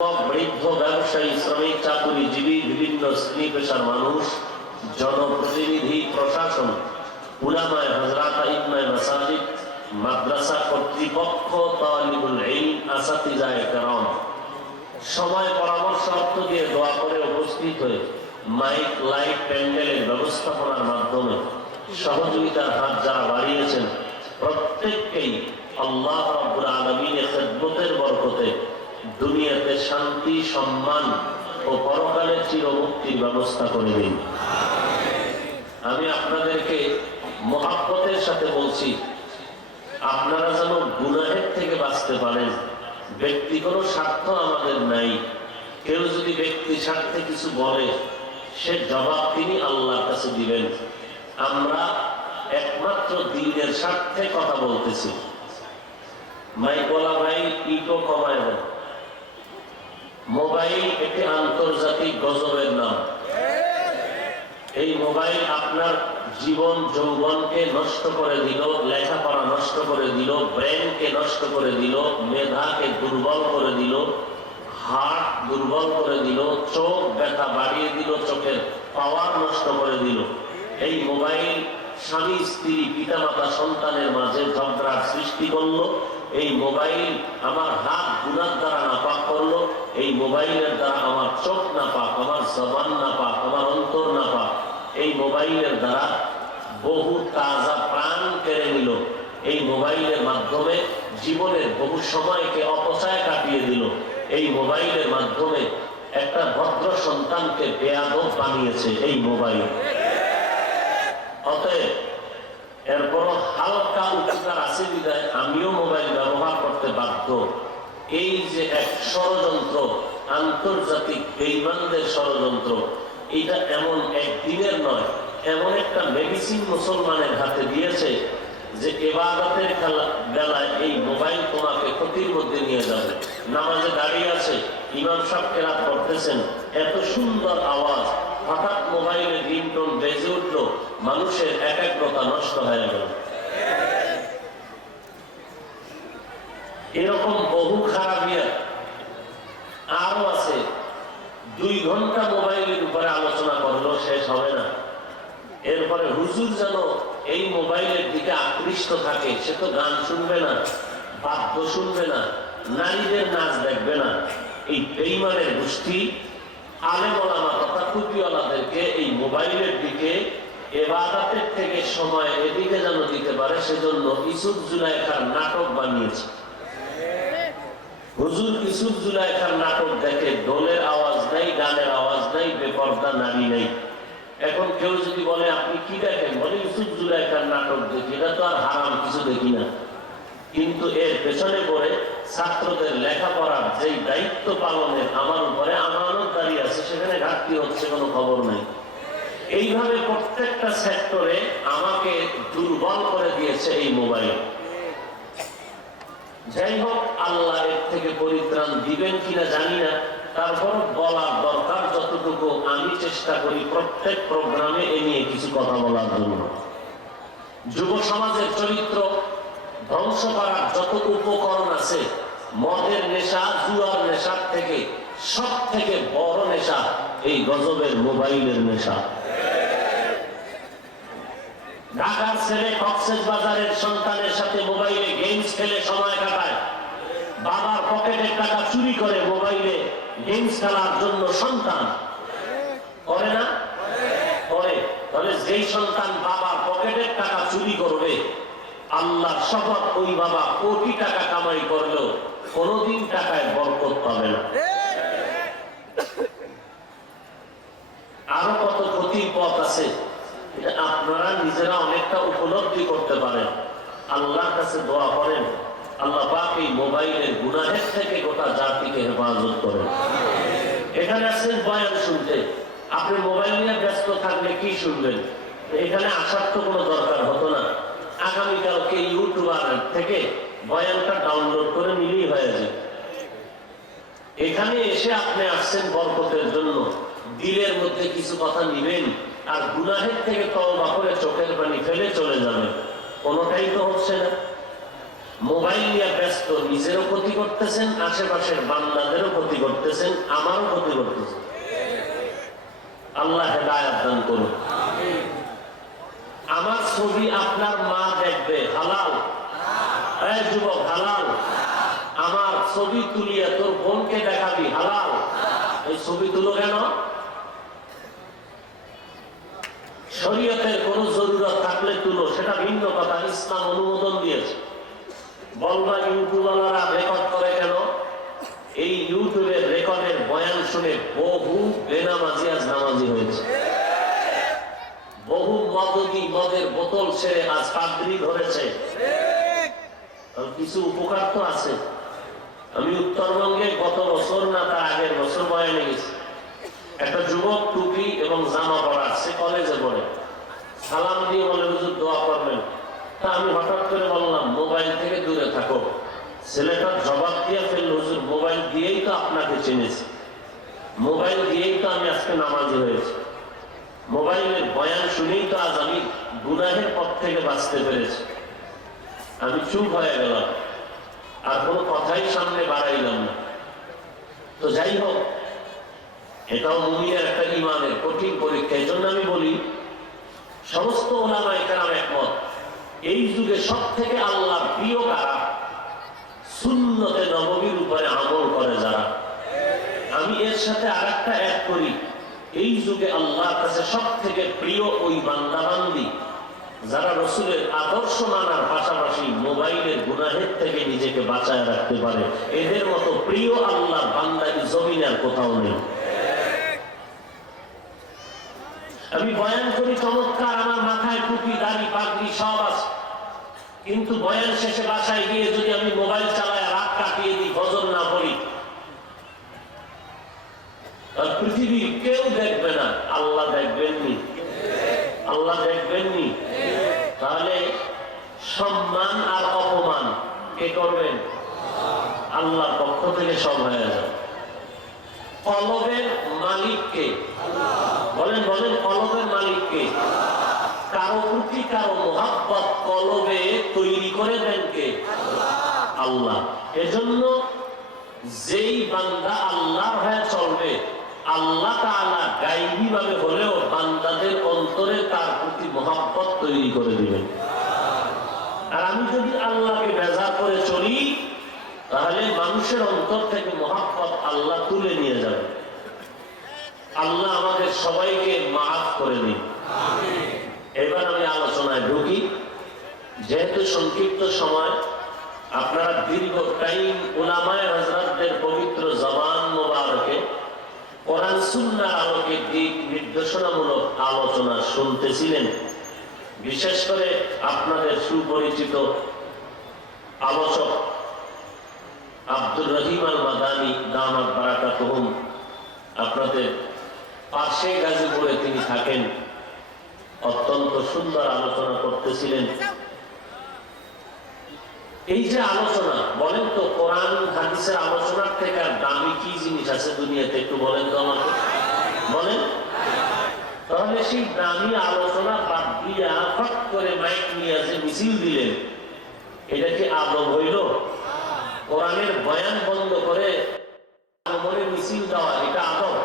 বৃদ্ধ ব্যবসায়ী, শ্রমিক, চাকুরিজীবী, বিভিন্ন শ্রেণী পেশার মানুষ, জনপ্রতিনিধি, প্রশাসন, উলামায়ে হযরত, ইমামে মাসাজিদ, মাদ্রাসা কর্তৃপক্ষ, তালিবুল ইলম, আসাতিজায়ে কেরাম সময় পরামর্শ অর্থ দিয়ে দোয়া করে উপস্থিত হয়ে মাইক, লাইট, প্যান্ডেলের ব্যবস্থাপনার মাধ্যমে সহযোগিতার হাত যারা বাড়িয়েছেন প্রত্যেককেই আল্লাহ রাব্বুল আলামিনের খেদমতের বরকতে দুনিয়াতে শান্তি, সম্মান ও পরকালের চিরমুক্তির ব্যবস্থা করে দিন। আমি আপনাদেরকে মহব্বতের সাথে বলছি, আপনারা যেন গুনাহের থেকে বাঁচতে পারেন। ব্যক্তিগত স্বার্থ আমাদের নাই। কেউ যদি ব্যক্তি স্বার্থে কিছু বলে, সে জবাব তিনি আল্লাহর কাছে দিবেন। আমরা একমাত্র দ্বীনের স্বার্থে কথা বলতেছি। মাইকলা ভাই ইকো কমায় দেন। মোবাইল একটি আন্তর্জাতিক গজবের নাম। এই মোবাইল আপনার জীবন যৌবনকে নষ্ট করে দিল, লেখাপড়া নষ্ট করে দিল, ব্রেনকে নষ্ট করে দিল, মেধাকে দুর্বল করে দিল, হার্ট দুর্বল করে দিল, চোখ ব্যথা বাড়িয়ে দিল, চোখের পাওয়ার নষ্ট করে দিল। এই মোবাইল স্বামী, স্ত্রী, পিতামাতা, সন্তানের মাঝে ঝগড়ার সৃষ্টি করলো। এই মোবাইল আমার হাত গুনার দ্বারা নাপাক করলো। এই মোবাইলের দ্বারা আমার চোখ নাপাক, আমার জবান নাপাক, আমার অন্তর নাপাক। এই মোবাইলের দ্বারা বহু তাজা প্রাণ কেড়ে নিল। এই মোবাইলের মাধ্যমে জীবনের বহু সময়কে অপচয় কাটিয়ে দিল। এই মোবাইলের মাধ্যমে একটা ভদ্র সন্তানকে বেয়াদব বানিয়েছে এই মোবাইল। অতএব এরপরও হালকা উপকার আছে বিধায় আমিও মোবাইল ব্যবহার করতে বাধ্য। এই যে এক ষড়যন্ত্র, আন্তর্জাতিক বেঈমানদের ষড়যন্ত্র, এটা এমন একদিনের নয়, এমন একটা মেডিসিন মুসলমানের হাতে দিয়েছে যে ইবাদতের বেলায় এই মোবাইল তোমাকে ক্ষতির মধ্যে নিয়ে যাবে। নামাজে দাঁড়িয়ে আছে, ইমাম সাহেব কেরাত করতেছেন, এত সুন্দর আওয়াজ, হঠাৎ মোবাইলের রিংটোন বেজে উঠলো, মানুষের একাগ্রতা নষ্ট হয়ে গেল। এরকম বহু খারাপিয়া আরো আছে। 2 ঘন্টা মোবাইলের উপরে আলোচনা করলেও শেষ হবে না। এরপরে হুজুর যেন এই মোবাইলের দিকে আকৃষ্ট থাকে। সে তো গান শুনবে না, বাদ্য শুনবে না, নারীদের নাচ দেখবে না। এই বেঈমানের গোষ্ঠী আলেম ওলামা তথা টুপিওয়ালাদেরকে এই মোবাইলের দিকে, ইবাদতের থেকে সময় এদিকে যেন দিতে পারে, সেজন্য ইউসুফ জুলাইখার নাটক বানিয়েছে। হুজুর ইউসুফ জুলাইখার নাটক দেখে, দোলের আওয়াজ নাই, গানের আওয়াজ নাই, বেপরদা নারী নেই। এখন কেউ যদি বলে আপনি কি দেখেন, বলে ইউসুফ জুলাইখার নাটক দেখি, এটা তো আর হারাম কিছু দেখি না। কিন্তু এর পেছনে পড়ে ছাত্রদের লেখাপড়ার যেই দায়িত্ব পালনের আমার উপরে আমানতদারি আছে, সেখানে ঘাটতি হচ্ছে কোনো খবর নেই। এইভাবে প্রত্যেকটা সেক্টরে আমাকে দুর্বল করে দিয়েছে এই মোবাইল। যাই হোক, আল্লাহ এর থেকে পরিত্রাণ দিবেন কিনা জানি না, তারপর বলার দরকার যতটুকু আমি চেষ্টা করি প্রত্যেক প্রোগ্রামে এ নিয়ে কিছু কথা বলার জন্য। যুব সমাজের চরিত্র ধ্বংস করার যত উপকরণ আছে, মদের নেশা, জুয়ার নেশার থেকে সব থেকে বড় নেশা এই গজবের মোবাইলের নেশা। ঢাকার ছেলে কক্সবাজারের সন্তানের সাথে মোবাইলে গেমস খেলে সময় কাটায়। বাবার পকেটের টাকা চুরি করে মোবাইলে গেমস খেলার জন্য সন্তান করে না? করে। তবে যেই সন্তান বাবার পকেটের টাকা চুরি করবে, আল্লাহর শপথ, ওই বাবা কোটি টাকা কামাই করলেও কোনদিন টাকায় বরকত পাবে না। আরো কত ক্ষতির পথ আছে, এটা আপনারা নিজেরা অনেকটা উপলব্ধি করতে পারেন। আল্লাহর কাছে দোয়া করেন, আল্লাহ পাক এই মোবাইলের গুনাহের থেকে গোটা জাতিকে হেফাজত করেন। এখানে আসছেন বয়ান শুনতে, আপনি মোবাইল নিয়ে ব্যস্ত থাকলে কি শুনবেন? এখানে আসার তো কোনো দরকার হতো না। আগামীকালকে ইউটিউবার থেকে বয়ানটা ডাউনলোড করে নিলেই হয়ে যায়। এখানে এসে আপনি আসছেন বরকতের জন্য, দিলের মধ্যে কিছু কথা নিবেন আর গুনাহের থেকে তওবা করে চোখের পানি ফেলে চলে যাবেন। কোনোটাই তো হচ্ছে না। মোবাইল নিয়ে ব্যস্ত, নিজেরও ক্ষতি করতেছেন, আশেপাশের বান্দাদেরও ক্ষতি করতেছেন, আমারও ক্ষতি করতেছেন। আল্লাহ হেদায়েত দান করুন। আমার ছবি আপনার মা দেখবে, হালাল? এই যুবক, হালাল? আমার ছবি তুলিয়া তোর বোনকে দেখাবি, হালাল? এই ছবি তুলো কেন? শরীয়তের কোন জরুরত থাকলে তুলো, সেটা ভিন্ন কথা, ইসলাম অনুমোদন দিয়েছে। বলবা ইউটিউবওয়ালারা রেকর্ড করে কেন? এই ইউটিউবের রেকর্ডের বয়ান শুনে বহু বেনামাজি আজ নামাজি হয়েছে, বহু মদনী মদের বোতল ছেড়ে আজ পাদ্রী ধরেছে। কিছু উপকার তো আছে। আমি উত্তরবঙ্গে গত বছর না তার আগের বছর বয়ানে গেছি, একটা যুবক টুপি এবং জামা পরা, সে কলেজে পড়ে, সালাম দিয়ে বলে হুজুর দোয়া করবেন। তা আমি হঠাৎ করে বললাম মোবাইল থেকে দূরে থাকো। ছেলেটার জবাব দিয়ে ফেলল, হুজুর মোবাইল দিয়েই তো আপনাকে চিনেছি, মোবাইল দিয়েই তো আমি আজকে নামাজি হয়েছি, মোবাইলের বয়ান শুনেই তো আজ আমি গুনাহের পথ থেকে বাঁচতে পেরেছি। আমি চুপ হয়ে গেলাম, আর কোনো কথাই সামনে বাড়াইলাম না। তো যাই হোক, এটাও মুমিনের একটা ইমানের কঠিন পরীক্ষা। এই জন্য আমি বলি, সমস্ত ওলামায়ে কেরাম একমত, এই যুগে সব থেকে আল্লাহর প্রিয় কারা? সুন্নতে নববীর উপরে আমল করে যারা। আমি এর সাথে আরেকটা অ্যাড করি, এই যুগে আল্লাহর কাছে সব থেকে প্রিয় ওই বান্দাবান্দি যারা রসুলের আদর্শ মানার পাশাপাশি মোবাইলের গুনাহের থেকে নিজেকে বাঁচায় রাখতে পারে। এদের মতো প্রিয় আল্লাহর বান্দা জমিনের কোথাও নেই। আমি বয়ান করি চমৎকার, আমার মাথায় টুপি, দাড়ি, পাগড়ি সব আছে, কিন্তু বয়ান শেষে বাসায় গিয়ে যদি আমি মোবাইল চালায় রাত কাটিয়ে দিই, ফজর না পড়ি, আর পৃথিবীর কেউ দেখবে না, আল্লাহ দেখবেননি? আল্লাহ দেখবেননি? তাহলে সম্মান আর অপমান কে করবেন? আল্লাহর পক্ষ থেকে সব হয়ে যাবে। কলবের মালিককে বলেন, বলেন, কলবের মালিককে? কারো প্রতি কারো মোহাব্বত কলবে তৈরি করে দেন কে? আল্লাহ। এজন্য যেই বান্দা আল্লাহ হয়ে চলবে, আল্লাহ তাআলা গায়বী ভাবে হলেও বান্দাদের অন্তরে তার প্রতি মোহাব্বত তৈরি করে দিবেন। আর আমি যদি আল্লাহকে বেজার করে চলি, তাহলে মানুষের অন্তর থেকে মোহাব্বত আল্লাহ তুলে নিয়ে যাবে। আল্লাহ আমাদের সবাইকে মাফ করে দিন। এবার আমি আলোচনায় ঢুকি। যেহেতু সংক্ষিপ্ত সময়, আপনারা দীর্ঘ টাইম উলামায়ে হযরতদের পবিত্র জবান মোবারকে কোরআন সুন্নাহর আলোকে দিক নির্দেশনামূলক আলোচনা শুনতেছিলেন। বিশেষ করে আপনাদের সুপরিচিত আলোচক আব্দুর রহিম আল মাদানী দামাত বারাকাতুহুম, আপনাদের পাশে গাজীপুরে তিনি থাকেন, অত্যন্ত সুন্দর আলোচনা করতেছিলেন। এই যে আলোচনা, বলেন তো কোরআন হাদিসের আলোচনার থেকে আর দামি কি জিনিস আছে দুনিয়াতে? একটু বলেন তো আমাকে, বলেন। তাহলে সেই দামি আলোচনা বাদ দিয়া ফট করে মাইক নিয়ে যে মিছিল দিলেন, এটা কি আদব হইল? কোরআনের বয়ান বন্ধ করে মনে মিছিল দেওয়া, এটা আদব?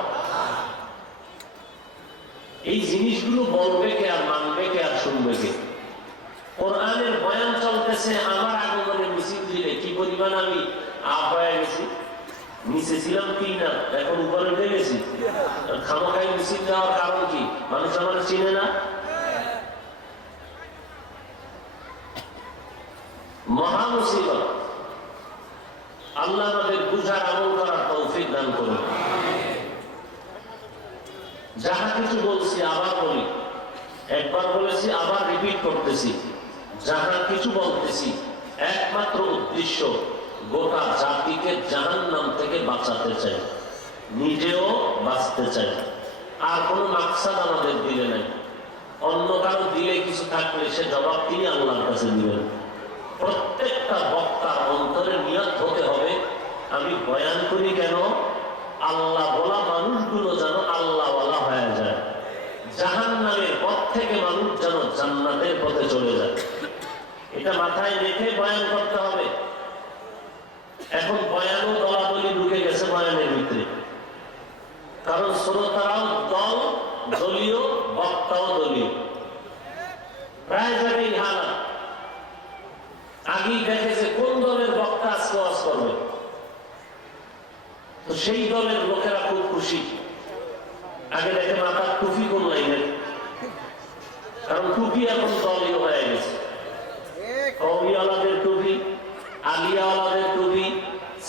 এই জিনিসগুলো বলবে কে, আর মানবে কে, আর শুনবে কে? কোরআনের বয়ান চলতেছে, আমার আগমনে মিছিল দিলে কি পরিমাণ আমি আপ হয়ে গেছি। নিচে ছিলাম কি না, এখন উপরে উঠে গেছি। খামোখাই মিছিল দেওয়ার কারণ কি? মানুষ আমার চিনে না। মহা মুসিবত। আল্লাহ আমাদের বুঝার, আমল করার তৌফিক দান করুন। যাহা কিছু বলছি আবার বলি, একবার বলেছি আবার রিপিট করতেছি, যাহা কিছু বলতেছি একমাত্র উদ্দেশ্য গোটা জাতিকে জাহান্নাম থেকে বাঁচাতে চাই, নিজেও বাঁচতে চাই। আর কোনো মাকসাদ আমাদের দিলে নাই। অন্য কারো দিলে কিছু থাকলে সে জবাব তিনি আল্লাহর কাছে দিবেন। প্রত্যেকটা বক্তার অন্তরে নিয়ত হতে হবে, আমি বয়ান করি কেন? আল্লাহ বলা মানুষগুলো যেন আল্লাহওয়ালা হয়ে যায়, জাহান্নামের পথ থেকে মানুষ যেন জান্নাতের পথে চলে যায়। এটা মাথায় রেখে বয়ান করতে হবে। শ্রোতারাও দলীয়, বক্তাও দলীয়। প্রায় জায়গায় হালাত আগেই দেখে যে কোন দলের বক্তা আজকে ওয়াজ করবে, তো সেই দলের লোকেরা খুব খুশি। আগে দেখে মাথার টুপি কোন লাইনের, কারণ টুপি এখন দলীয় হয়ে গেছে। কওমিওয়ালাদের টুপি, আলিয়াওয়ালাদের টুপি,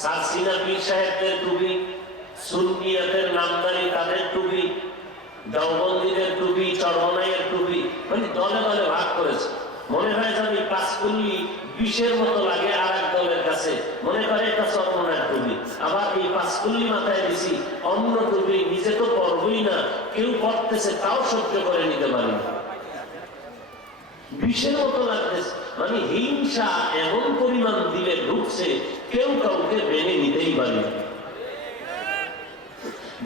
সাসিনা পীর সাহেবদের টুপি, সুন্নিয়াতের নামদারি তাদের টুপি, দেওবন্দীদের টুপি, চরমনাইয়ের টুপি, মানে দলে দলে ভাগ করেছে। মনে হয় যে পাঁচকুল্লি বিষের মতো লাগে আর এক দলের কাছে, মনে করে এটা চরমনাইয়ের টুপি। আবার এই পাঁচকুল্লি মাথায় দিছি অন্য টুপি, নিজে তো পরবই না, কেউ পড়তেছে তাও সহ্য করে নিতে পারি না, বিষের মতো লাগতেছে। মানে হিংসা এমন পরিমাণ দিলে ঢুকছে, কেউ কাউকে মেনে নিতেই পারি না।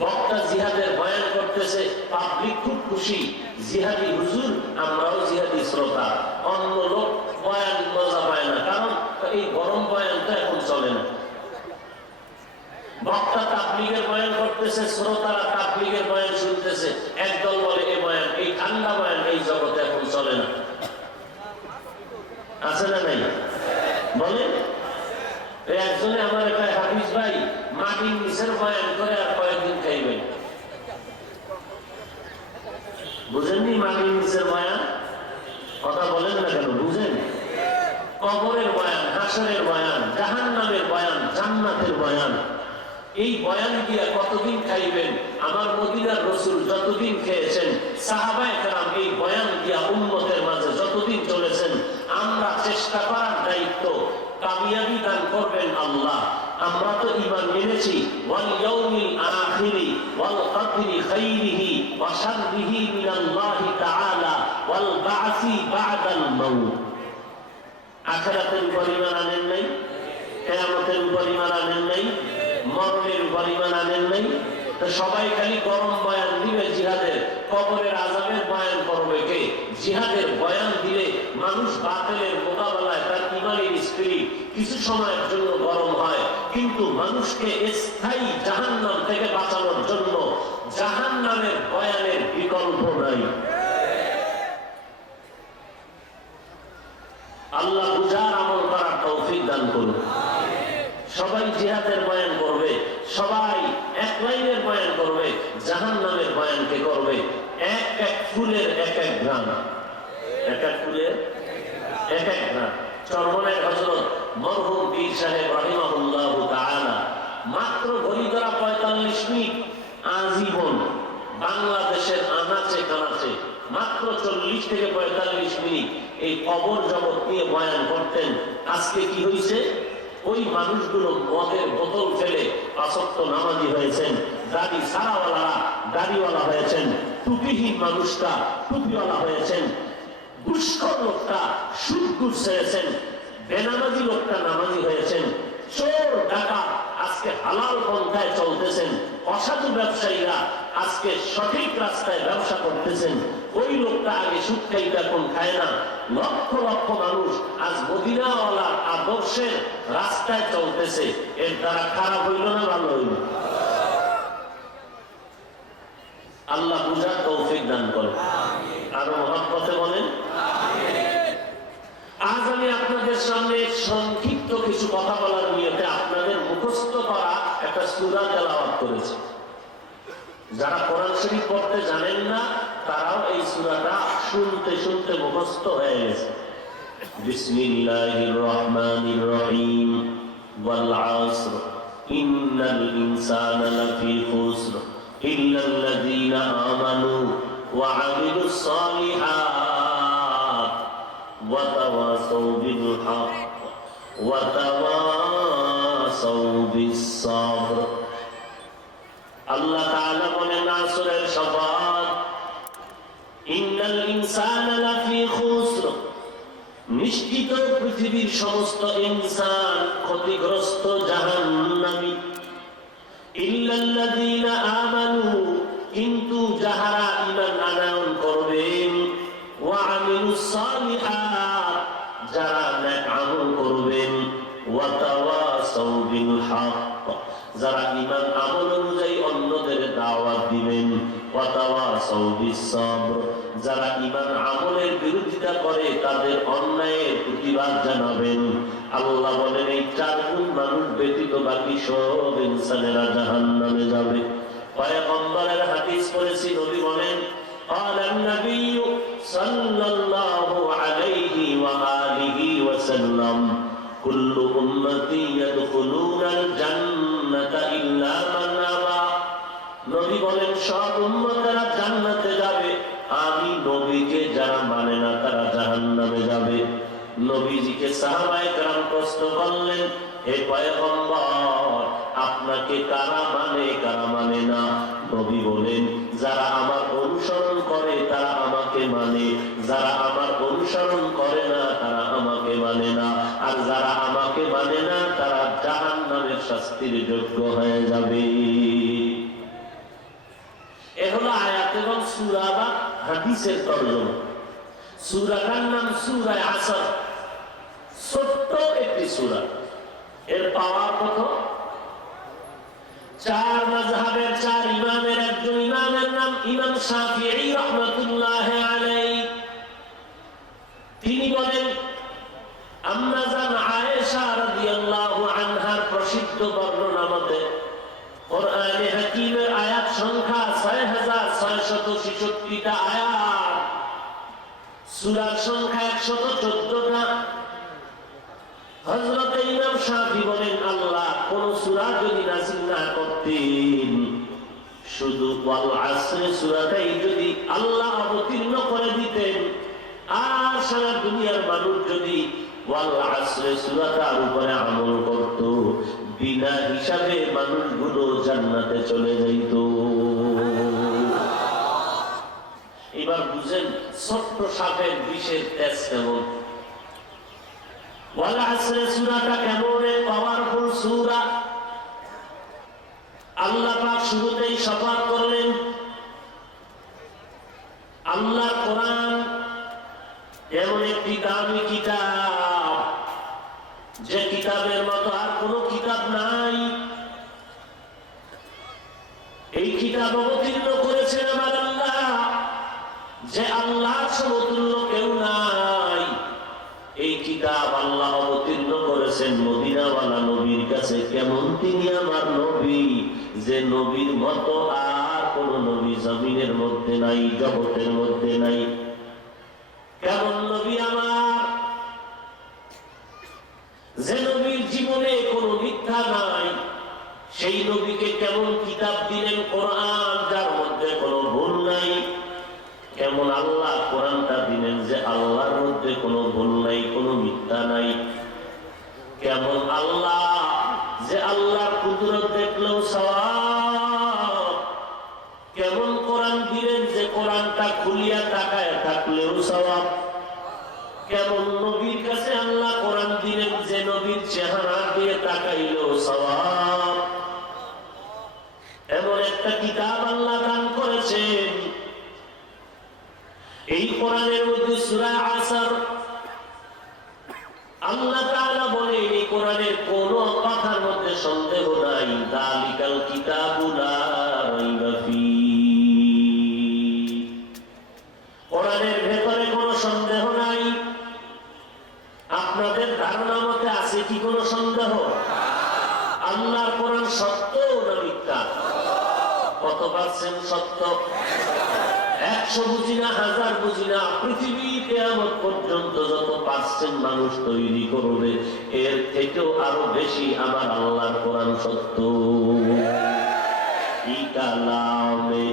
বক্তা জিহাদের বয়ান করতেছে, পাবলিক খুব খুশি, জিহাদি হুজুর, আমরাও জিহাদি শ্রোতা। অন্য লোক বয়ান মজা পায় না, কারণ এই গরম বয়ান তো এখন চলে না। বক্তা তাবলীগের বয়ান করতেছে, শ্রোতারা তাবলীগের বয়ান শুনতেছে। একদল বলে এই বয়ান, এই ঠান্ডা বয়ান এই জগতে এখন চলে না। আছে না নাই? বলে একজনে আমার একটা হাফিজ ভাই মাটির নিচের বয়ান করে আর কয়েকদিন খাইবেন। বুঝেননি মাটির নিচের বয়ান? কথা বলেন না কেন? বুঝেন? কবরের বয়ান, হাসরের বয়ান, জাহান্নামের বয়ান, জান্নাতের বয়ান। এই বয়ান দিয়া কতদিন খাইবেন? আমার মদিনার রাসূল যতদিন খেয়েছেন, সাহাবায়ে কেরাম এই বয়ান দিয়া উম্মতের মাঝে যতদিন চলেছেন, আমরা চেষ্টা করার দায়িত্ব, কামিয়াবি দান করবেন আল্লাহ। আমরা তো ঈমান এনেছি ওয়াল ইয়াউমিল আখিরি ওয়াল কদরি খাইরিহি ওয়া শাররিহি মিনাল্লাহি তাআলা ওয়াল বা'সি বা'দাল মাউত। আখিরাতের উপর ঈমান আনেন নাই? কিয়ামতের উপর ঈমান আনেন নাই? মরণের উপর ঈমান আনেন নাই? তো সবাই খালি গরম বয়ান দিবে জিহাদের, কবরের আযাবের বয়ান করবে কে? জিহাদের বয়ান দিলে মানুষ বাতিলের মোকাবেলায় তার ঈমানের স্পিরিট কিছু সময়ের জন্য গরম হয়, কিন্তু মানুষকে স্থায়ী জাহান্নাম থেকে বাঁচানোর জন্য জাহান্নামের বয়ানের বিকল্প নাই। আল্লাহ বুঝার আমল করার তৌফিক দান করুন। সবাই জিহাদের বয়ান করবে, সবাই এক লাইনের বয়ান করবে, জাহান্নামের বয়ান কে করবে? এক এক ফুলের এক এক গ্রাম, এক এক ফুলের এক এক গ্রাম। চরমনাইয়ের হযরত মরহুম পীর সাহেব রাহিমাহুল্লাহু তাআলা মাত্র ঘড়ি ধরা 45 মিনিট আজীবন বাংলাদেশের আনাচে কানাচে মাত্র 40 থেকে 45 মিনিট এই কবর জগৎ নিয়ে বয়ান করতেন। আজকে কি হয়েছে? ওই মানুষগুলো মদের বোতল ফেলে আসক্ত নামাজি হয়েছেন, দাড়ি সারাওয়ালারা দাড়িওয়ালা হয়েছেন, টুপিহীন মানুষটা টুপিওয়ালা হয়েছেন, দুষ্কর লোকটা সুদ ঘুষ ছেড়েছেন, বেনামাজি লোকটা নামাজি হয়েছেন, চোর ডাকাত আজকে হালাল পন্থায় চলতেছেন, অসাধু ব্যবসায়ীরা আজকে সঠিক রাস্তায় ব্যবসা করতেছেন। ওই লোকটা আগে সুদ খাইতে এখন খায় না। লক্ষ লক্ষ মানুষ আজ মদিনাওয়ালার আদর্শের রাস্তায় চলতেছে। এর দ্বারা খারাপ হইল না ভালো হইল? আল্লাহ বুঝার তৌফিক দান করেন। আরো মহব্বতে বলেন আজ আমি আপনাদের সামনে সংক্ষিপ্ত কিছু কথা বলার নিয়তে আপনাদের মুখস্থ করা একটা সূরা তেলাওয়াত করেছি। যারা কোরআন শরীফ পড়তে জানেন না তারাও এই সূরাটা শুনতে শুনতে মুখস্থ হয়ে গেছে। বিসমিল্লাহির রহমানির রহিম ওয়াল আসর ইন্নাল ইনসানা লাফি খুসর ইল্লাল্লাযীনা আমানু ওয়া আমিলুস সালিহাত ওয়া তাওয়াসাউ বিল হক ওয়া তাওয়াসাউ বিস সাবর। আল্লাহ তাআলা বলেন আসরের শপথ, ইন্নাল ইনসানা লাফি খুসর, নিশ্চিত পৃথিবীর সমস্ত ইনসান ক্ষতিগ্রস্ত, জাহান্নামী। ইল্লাল্লাযীনা আমানু, কিন্তু যাহারা ঈমান আনয়ন করবেন, ওয়া আমিলুস সালিহাত, যারা নেক আমল করবেন, ওয়া তাওয়াসাউ বিল হক, যারা ঈমান আমল অনুযায়ী অন্যদের দাওয়াত দিবেন। ওয়াতাওয়াসাউ বিস-সাবর। যারা ঈমান আমলের বিরোধিতা করে তাদের অন্যায়ের প্রতিবাদ জানাবেন। আল্লাহ বলেন এই চার গুণ মানুষ ব্যতীত বাকি সব ইনসানেরা জাহান্নামে যাবে। পয়গম্বরের হাদিস পড়েছি, নবী বলেন قال النبي صلى الله عليه وآله وسلم كل أمتي يدخلون الجنة إلا من أبى। নবী বলেন সব উম্মতেরা জান্নাতে যাবে, আমি নবীকে যারা মানে না তারা জাহান্নামে যাবে। নবীজিকে সাহাবায়ে কেরাম প্রশ্ন করলেন, হে পয়গম্বর আপনাকে কারা মানে না? নবী বলেন যারা আমার অনুসরণ করে তারা আমাকে মানে, যারা আমার অনুসরণ করে না তারা আমাকে মানে না, আর যারা আমাকে মানে না তারা জাহান্নামের শাস্তির যোগ্য হয়ে যাবে। এ হলো আয়াত এবং সূরা বা হাদিসের তর্জমা। সূরাটার নাম সূরা আসর, ছোট্ট একটি সূরা। এর পাওয়ার কত? চার মাযহাবের চার ইমামের একজন ইমামের নাম ইমাম শাফিঈ রাহমাতুল্লাহি আলাইহি। তিনি বলেন আম্মা জান আয়েশা রাদিয়াল্লাহু আনহার প্রসিদ্ধ বর্ণনা মতে কোরআনে হাকীমের আয়াত সংখ্যা ৬৬৬৬টা আয়াত, সূরার সংখ্যা ১১৪টা। হযরত ইমাম শাফি বলেন আল্লাহ কোন সূরা যদি নাযিল না করতেন, শুধু ওয়াল আসর সূরাটাই যদি আল্লাহ অবতীর্ণ করে দিতেন, আর সারা দুনিয়ার মানুষ যদি ওয়াল আসর সূরাটার উপরে আমল করত, বিনা হিসাবে মানুষগুলো জান্নাতে চলে যাইত। এবার বুঝেন ছোট্ট সাপের বিষের তেজ কেমন। ওয়াল আসর সূরাটা কেমন পাওয়ারফুল সূরা। আল্লাহ পাক শুরুতেই শপথ করলেন, আল্লাহর কোরআন এমন একটি দামি কিতাব যে কিতাবের মতো আর কোন কিতাব নাই। এই কিতাব অবতীর্ণ করেছেন আমার আল্লাহ, যে আল্লাহর সমতুল্য কেউ নাই। এই কিতাব আল্লাহ অবতীর্ণ করেছেন মদিনাওয়ালা নবীর কাছে। কেমন তিনি আমার নবী, যে নবীর মতো আর কোন নবী জমিনের মধ্যে নাই, জগতের মধ্যে নাই। কেমন নবী আমার, যে নবীর জীবনে কোনো মিথ্যা নাই। সেই নবীকে কেমন কিতাব দিলেন কোরআন, যার মধ্যে কোনো ভুল নাই। কেমন আল্লাহ কোরআনটা দিলেন যে আল্লাহর মধ্যে কোনো ভুল নাই, কোনো মিথ্যা নাই। কেমন আল্লাহ যে আল্লাহর কুদরত দেখলেও সওয়াব। কেমন কোরআন দিলেন যে কোরআনটা খুলিয়া তাকায় থাকলেও সওয়াব। কেমন নবীর কাছে আল্লাহ কোরআন দিলেন যে নবীর চেহারা দিয়ে তাকাইলেও সওয়াব। এমন একটা কিতাব আল্লাহ দান করেছেন। এই কোরআনের মধ্যে সূরা আসর আল্লাহ তাআলা বলেন এই কোরআনের কোন কথার মধ্যে সন্দেহ নাই। যালিকাল কিতাবু লা রাইবা ফীহি, কোরআনের ভেতরে কোনো সন্দেহ নাই। আপনাদের ধারণা মতে আছে কি কোনো সন্দেহ? আল্লাহর কোরআন সত্য না মিথ্যা? কত পার্সেন্ট সত্য? 100 বুঝি না, 1000 বুঝি না, পৃথিবী কিয়ামত পর্যন্ত যত পার্সেন্ট মানুষ তৈরি করবে এর থেকেও আরো বেশি আমার আল্লাহর কোরআন সত্য। ই কালামে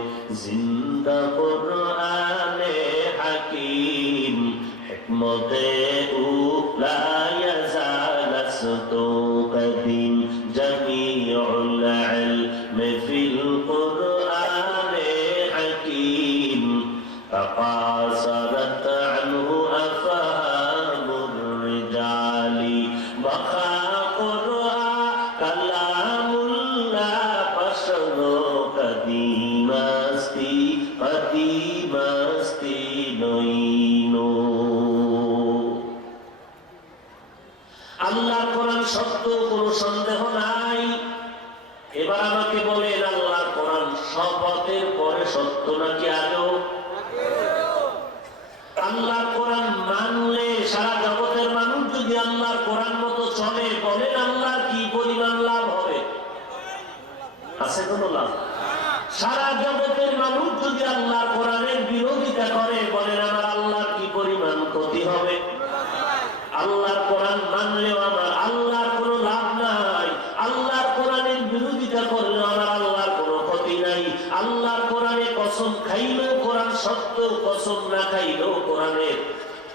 জিন্দা কোরআনে হাকিম হিকমতে উলা ইয়াজালাসতু কদিম জামিউল ইলমি ফিল কোরআনে হাকিম تقاصرت عنه أفهام الرجال وخاقرها كلام الله بشر قديم استی নইনো। আল্লাহর কোরআন সত্য, কোনো সন্দেহ নাই। এবার আমাকে বলেন আল্লাহর কোরআন শপথের পরে সত্য নাকি আগেও? কোনো লাভ। সারা জগতের মানুষ যদি আল্লাহর কোরআনের বিরোধিতা করে, বলেন আমার আল্লাহর কি পরিমাণ ক্ষতি হবে? আল্লাহর কোরআন মানলেও আমার আল্লাহর কোনো লাভ নাই, আল্লাহর কোরআনের বিরোধিতা করলেও আমার আল্লাহর কোনো ক্ষতি নাই। আল্লাহর কোরআনে কসম খাইলেও কোরআন সত্য, কসম না খাইলেও কোরআনের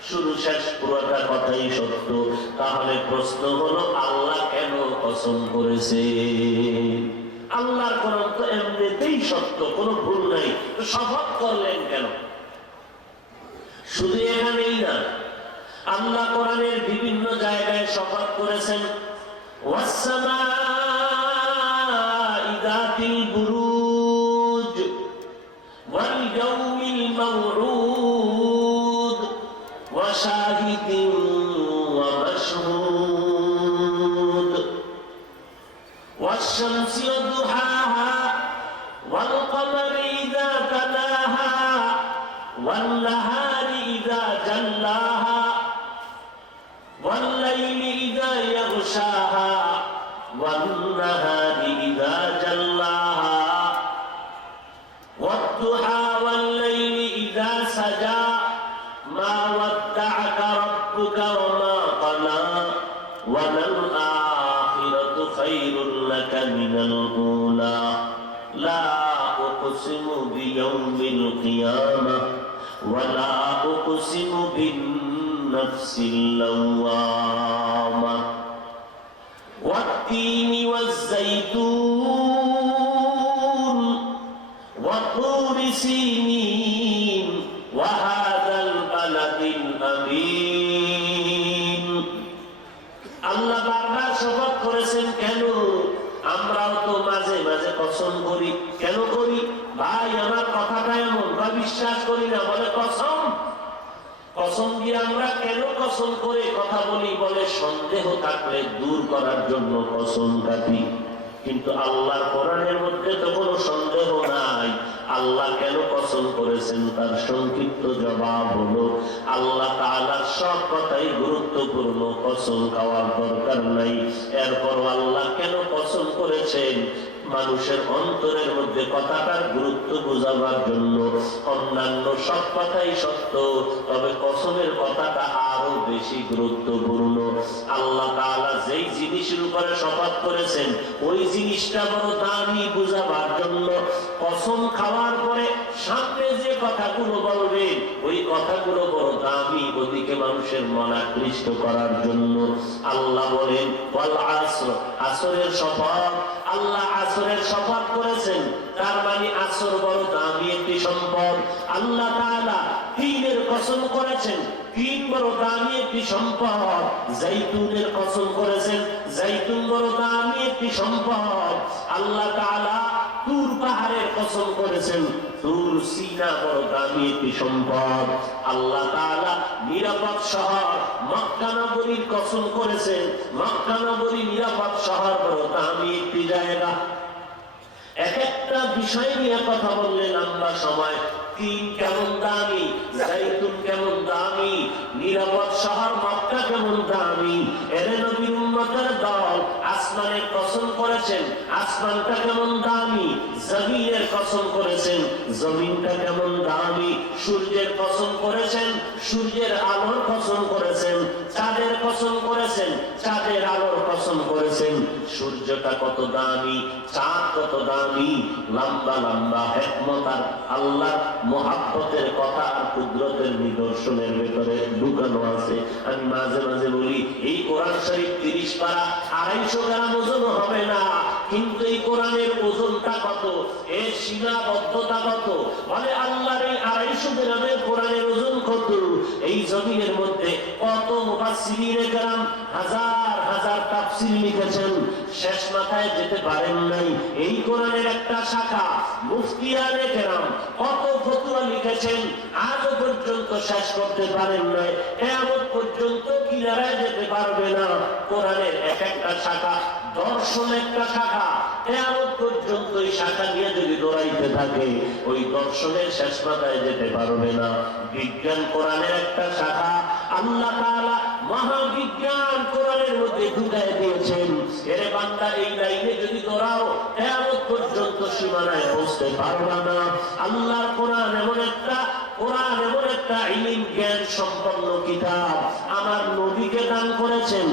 শুরু শেষ পুরোটা কথাই সত্য। তাহলে প্রশ্ন হলো, আল্লাহ কেন কসম করেছে? আল্লাহর কোরআন তো এমনিতেই সত্য, কোনো ভুল নাই, তো শপথ করলেন কেন? শুধু এখানেই না, আল্লাহ কোরআনের বিভিন্ন জায়গায় শপথ করেছেন। ওয়াস-সামাই যাতিল বুরুজ ওয়াল ইয়াউমিল মাউউদ ওয়া শাহিদিন ওয়া মাশহুদ ওয়াশ-শামসি ওয়া দুহাহা ওয়াল কমারি ইযা তালাহা ওয়ান নাহারি ইযা জাল্লাহা والليل إذا يغشاها والنهار إذا جلاها والضحى والليل إذا سجى ما ودعك ربك وما قلى وللآخرة خير لك من الأولى لا أقسم بيوم القيامة ولا أقسم بالنفس اللوامة والتين والزيتون وطور سينين وهذا البلد الأمين আল্লাহ বারবার শপথ করেছেন কেন? আমরাও তো মাঝে মাঝে কসম করি। কেন করি? ভাই আমার কথাটা এমন, বা বিশ্বাস করি না, বলে কসম। কসম দিয়ে আমরা কেন কসম করে কথা বলি? বলে সন্দেহ থাকলে দূর করার জন্য কসম কাটি। কিন্তু আল্লাহর কোরআনের মধ্যে তো কোনো সন্দেহ নাই। আল্লাহ কেন কসম করেছেন তার সংক্ষিপ্ত জবাব হলো, আল্লাহ তাআলার সব কথাই গুরুত্বপূর্ণ, কসম খাওয়ার দরকার নাই। এরপর আল্লাহ কেন কসম করেছেন? মানুষের অন্তরের মধ্যে কথাটার গুরুত্ব বোঝাবার জন্য। অন্যান্য সব কথাই সত্য, তবে কসমের কথাটা আরো বেশি গুরুত্বপূর্ণ। আল্লাহ তাআলা যেই জিনিসের উপরে শপথ করেছেন ওই জিনিসটা বড় দামি বোঝাবার জন্য কসম খাওয়ার পরে সামনে যে কথাগুলো বলবে ওই কথাগুলো বড় দামি, ওদিকে মানুষের মন আকৃষ্ট করার জন্য। আল্লাহ বলেন ওয়াল আসর, আসরের শপথ। আল্লাহ আসরের শপথ করেছেন, তার মানে আসর বড় দামি একটি সম্পদ। আল্লাহ তাআলা তিনের কসম করেছেন, তিন বড় দামি একটি সম্পদ। জাইতুনের কসম করেছেন, জাইতুন বড় দামি একটি সম্পদ। আল্লাহ তাআলা তুর পাহাড়ের কসম করেছেন, তুর সিনা বড় দামি একটি সম্পদ। আল্লাহ তাআলা নিরাপদ শহর মক্কা নগরীর কসম করেছেন, মক্কা নগরী নিরাপদ শহর বড় দামি একটি জায়গা। এক একটা বিষয় নিয়ে কথা বললে লম্বা সময়। তিন কেমন দামি, জাইতুন কেমন দামি, নিরাপদ শহর মক্কা কেমন দামি। এর নবীর উম্মতের দল আসমানের কসম করেছেন, আসমানটা কেমন দামি। জমিনের কসম করেছেন, জমিনটা কেমন দামি। সূর্যের কসম করেছেন, সূর্যের আলোর কসম করেছেন। চাঁদের কসম করেছেন, চাঁদের আলোর কসম করেছেন। সূর্যটা কত দামি, চাঁদ কত দামি। লম্বা লম্বা হিকমত আর আল্লাহর মুহাব্বতের কথা আর কুদরতের নিদর্শনের ভেতরে লুকানো আছে। আমি মাঝে মাঝে বলি, এই কোরআন শরীফ 30 পারা 250 গ্রাম ওজন হবে না, কিন্তু এই কোরআনের ওজনটা কত, এর সীমাবদ্ধতা কত। বলে আল্লাহর এই 250 গ্রামের কোরআনের ওজন কত। এই জমিনের মধ্যে কত মুফাসসিরিনে কেরাম হাজার হাজার তাফসীর লিখেছেন, শেষ মাথায় যেতে পারেন নাই। এই কোরআনের একটা শাখা মুফতিয়ানে কেরাম কত ফতোয়া লিখেছেন, আজও পর্যন্ত শেষ করতে পারেন নাই। কিয়ামত পর্যন্ত কিনারায় যেতে পারবে না। কোরআনের এক একটা শাখা, দর্শন একটা শাখা, কিয়ামত পর্যন্ত এই শাখা নিয়ে যদি দৌড়াইতে থাকে ওই দর্শনের শেষ মাথায় যেতে পারবে না। বিজ্ঞান কোরআনের একটা শাখা, আল্লাহ তাআলা মহাবিজ্ঞান কোরআনের মধ্যে মধ্যে ঢুকায় দিয়েছেন। এর বান্দা এই লাইনে যদি দৌড়াও কিয়ামত পর্যন্ত সীমানায় পৌঁছতে পারবা না। আল্লাহর কোরআন এমন একটা ইলম জ্ঞান সম্পন্ন কিতাব আমার নবীকে দান করেছেন।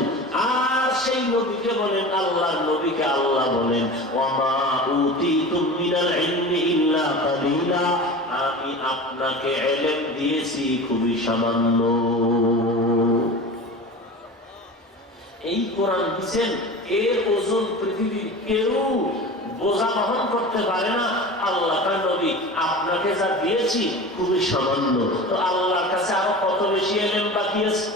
আর সেই নবীকে বলেন, আল্লাহর নবীকে আল্লাহ বলেন, ওয়ামা উতিতুম মিনাল ইলমি ইল্লা কালিলা, আমি আপনাকে ইলম দিয়েছি খুবই সামান্য। এই কোরআন দিয়েছেন, এর ওজন পৃথিবীর কেউ বোঝা বহন করতে পারে না। আল্লাহ নবী আপনাকে যা দিয়েছি খুবই সামান্য, তো আল্লাহর কাছে আরো কত বেশি ইলম বাকি আছে।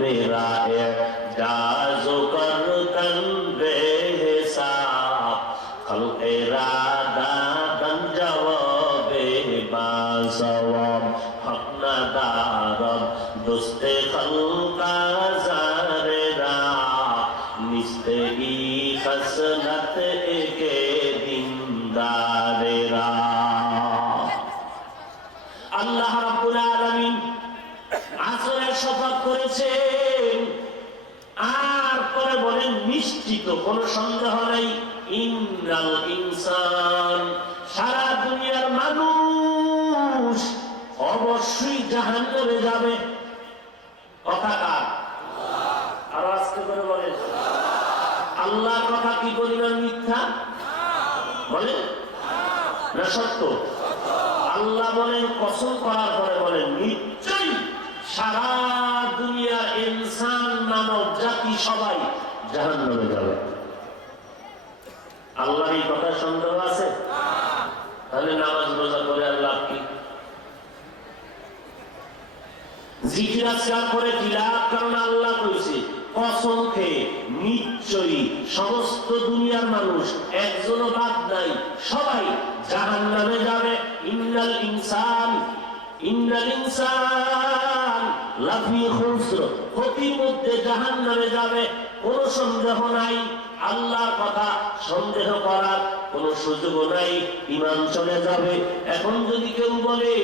মেরা এজাজো করতন বেহিসাব খলকেরা দাদন জওয়াবে বাসওয়াব হকনা দারব দোস্তে খলকা জারেরা নিস্তে ই খসনত একে দিনদারেরা। আল্লাহ রাব্বুল আলামিন আসরের শপথ করেছেন, আর পরে বলেন নিশ্চিত, কোনো সন্দেহ নেই, ইন্নাল ইনসান, সারা দুনিয়ার মানুষ অবশ্যই জাহান্নামে যাবে। কথা কার? আর আজকে করে বলেন, আল্লাহর কথা কি পরিমাণ মিথ্যা বলেন না সত্য? আল্লাহ বলেন, কসম করার পরে বলেন নিশ্চয়ই সারা দুনিয়া ইনসান মানব জাতি সবাই জাহান্নামে যাবে। আল্লাহর এই কথা সন্দেহ আছে? তাহলে নামাজ রোজা করে আর লাভ কি? জিকির আজকার করে কি লাভ? কারণ আল্লাহ কইছে কসম খেয়ে নিশ্চয়ই সমস্ত দুনিয়ার মানুষ একজনও বাদ নাই, সবাই জাহান্নামে যাবে। ইন্নাল ইনসান লাফি খুসর, ক্ষতির মধ্যে জাহান্নামে যাবে, কোনো সন্দেহ নাই। আল্লাহর কথা সন্দেহ করার কোনো সুযোগ নাই, ঈমান চলে যাবে। এখন যদি কেউ বলে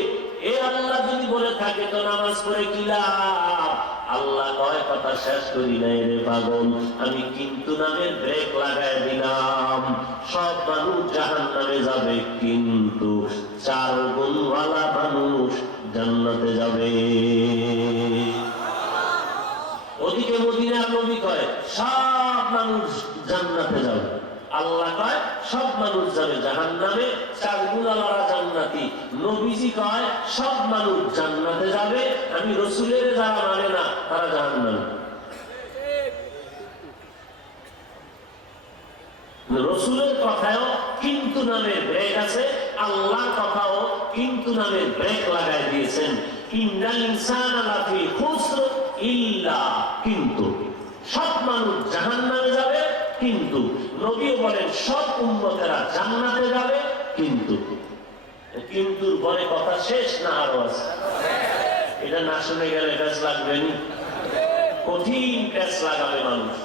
এ আল্লাহ যদি বলে থাকে তো নামাজ পড়ে কি লাভ? আল্লাহ কয় কথা শেষ করি নাই রে পাগল, আমি কিন্তু নামের ব্রেক লাগায় দিলাম। সব মানুষ জাহান্নামে যাবে, কিন্তু 4 গুণওয়ালা মানুষ জান্নাতে যাবে। ওদিকে মদিনার নবী কয় সব মানুষ জান্নাতে যাবে, আল্লাহ কয় সব মানুষ যাবে জাহান্নামে, 4 গুণওয়ালারা জান্নাতি। নবীজি কয় সব মানুষ জান্নাতে যাবে, আমি রাসূলের যারা মানে না তারা জাহান্নামে। রাসূলের কথায়ও কিন্তু নামের ব্রেক আছে, আল্লাহর কথাও কিন্তু নামের ব্রেক লাগাই দিয়েছেন। ইন্নাল ইনসানা লাফি খুসর ইল্লা, কিন্তু সব মানুষ জাহান্নামে যাবে, কিন্তু নবী বলেন সব উম্মতেরা জান্নাতে যাবে, কিন্তু কিন্তু বলে কথা শেষ না আরো আছে? এটা না শুনে গেলে প্যাঁচ লাগবে নি, কঠিন প্যাঁচ লাগাবে মানুষ।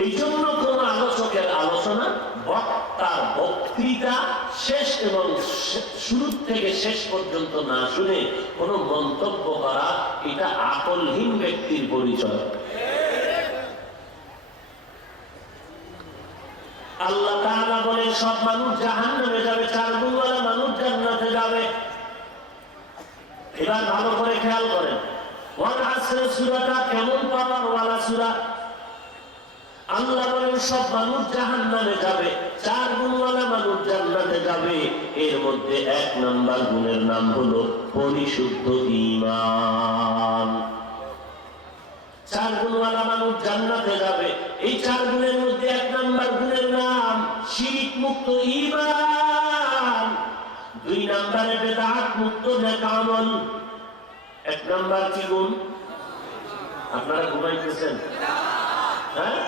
এই জন্য কোন আলোচকের আলোচনা, বক্তার বক্তৃতা শেষ এবং শুরু থেকে শেষ পর্যন্ত না শুনে কোন মন্তব্য করা, এটা আকলহীন ব্যক্তির পরিচয়। আল্লাহ তাআলা বলেন সব মানুষ জাহান্নামে যাবে, 4 গুণওয়ালা মানুষ জান্নাতে যাবে। এবার ভালো করে খেয়াল করেন, ওয়াল আসর সূরাটা কেমন পাওয়ারওয়ালা সূরা। আল্লাহ বলেন সব মানুষ জাহান্নামে যাবে, 4 গুণওয়ালা মানুষ জান্নাতে যাবে। এর মধ্যে 1 নাম্বার গুণের নাম হলো পরিশুদ্ধ ঈমান। 4 গুণওয়ালা মানুষ জান্নাতে যাবে, এই 4 গুণের মধ্যে 1 নাম্বার গুণের নাম শিরক মুক্ত ঈমান। 2 নাম্বারে বেদাত মুক্ত নেক আমল। 1 নাম্বার কি গুণ? আপনারা ঘুমাইতেছেন? হ্যাঁ,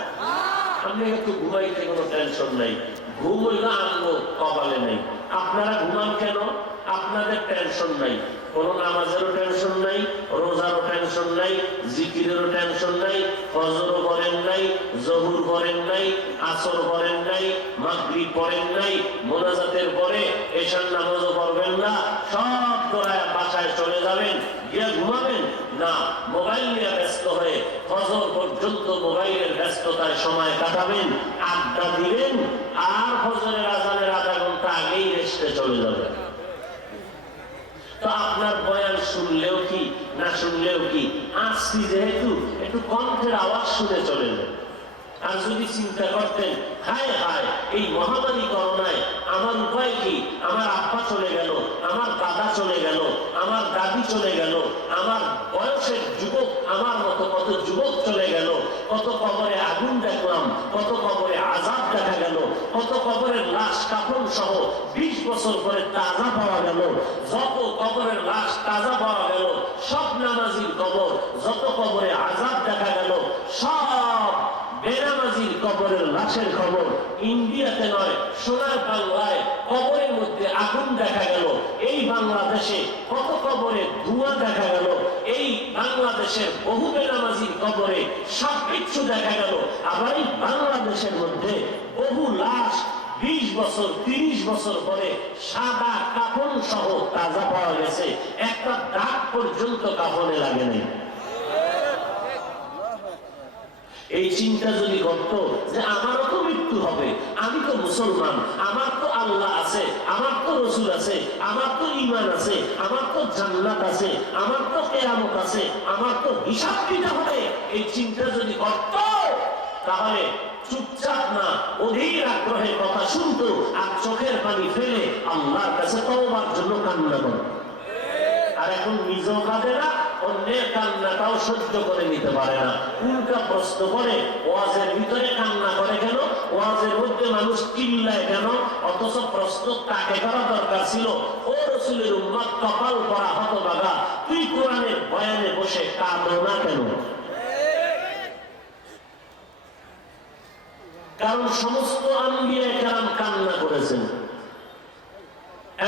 আপনি একটু ঘুমাইতে কোনো টেনশন নাই, ঘুম হইলো আনবো কপালে নাই। আপনারা ঘুমান কেন? আপনাদের টেনশন নাই। কোন নামাজেরও টেনশন নাই, রোজারও টেনশন নাই, জিকিরেরও টেনশন নাই, ফজরও পড়েন নাই, জহুর পড়েন নাই, আসর পড়েন নাই, মাগরিব পড়েন নাই, মোনাজাতের পরে এশার নামাজও পড়বেন না, সব দৌড়ায় বাসায় চলে যাবেন, গিয়ে ঘুমাবেন না, মোবাইল নিয়ে ব্যস্ত হয়ে ফজর পর্যন্ত মোবাইলের ব্যস্ততায় সময় কাটাবেন, আড্ডা দিবেন, আর ফজরের আজানের আধা ঘন্টা আগেই রেস্টে চলে যাবেন। তো আপনার বয়ান শুনলেও কি না শুনলেও কি, আসছি যেহেতু একটু কণ্ঠের আওয়াজ শুনে চলে যাবেন। আর যদি চিন্তা করতেন হায় হায় এই মহামারী করোনায় আমার উপায় কি, আমার আব্বা চলে গেল, আমার দাদা চলে গেল, আমার দাদি চলে গেল, আমার বয়সের যুবক আমার মতো কত যুবক চলে গেল, কত কবরে আগুন দেখলাম, কত কবরে আযাব দেখা গেল, কত কবরের লাশ কাফন সহ 20 বছর পরে তাজা পাওয়া গেল, যত কবরের লাশ তাজা পাওয়া গেল, সব নামাজির কবর, যত কবরে আযাব দেখা গেল, সব বেনামাজির কবরের লাশের খবর। ইন্ডিয়াতে নয়, সোনার বাংলায় কবরের মধ্যে আগুন দেখা গেল। এই বাংলাদেশে কত কবরে ধোঁয়া দেখা গেল। এই বাংলাদেশের বহু বেনামাজির কবরে সব কিছু দেখা গেল। আবার এই বাংলাদেশের মধ্যে বহু লাশ 20 বছর 30 বছর পরে সাদা কাফন সহ তাজা পাওয়া গেছে, একটা দাগ পর্যন্ত কাফনে লাগে নাই। এই চিন্তা যদি করতো যে আমারও তো মৃত্যু হবে, আমি তো মুসলমান, আমার তো আল্লাহ আছে, আমার তো রসুল আছে, আমার তো ঈমান আছে, আমার তো জান্নাত আছে, আমার তো কিয়ামত আছে, আমার তো হিসাব দিতে হবে, এই চিন্তা যদি করতো তাহলে চুপচাপ না অধীর আগ্রহে কথা শুনতো আর চোখের পানি ফেলে আল্লাহর কাছে তওবার জন্য কান্না করত। আর এখন নিজেও কাঁদে না, অন্যের কান্নাটাও সহ্য করে নিতে পারে না, উল্টা প্রশ্ন করে ওয়াজের ভিতরে কান্না করে কেন, ওয়াজের মধ্যে মানুষ চিল্লায় কেন, অথচ প্রশ্ন তাকে করা দরকার ছিল, ও রাসূলের উম্মত কপাল পরা হতভাগা, তুই কোরআনের বয়ানে বসে কাঁদো না কেন? কারণ সমস্ত আম্বিয়া কেরাম কান্না করেছেন,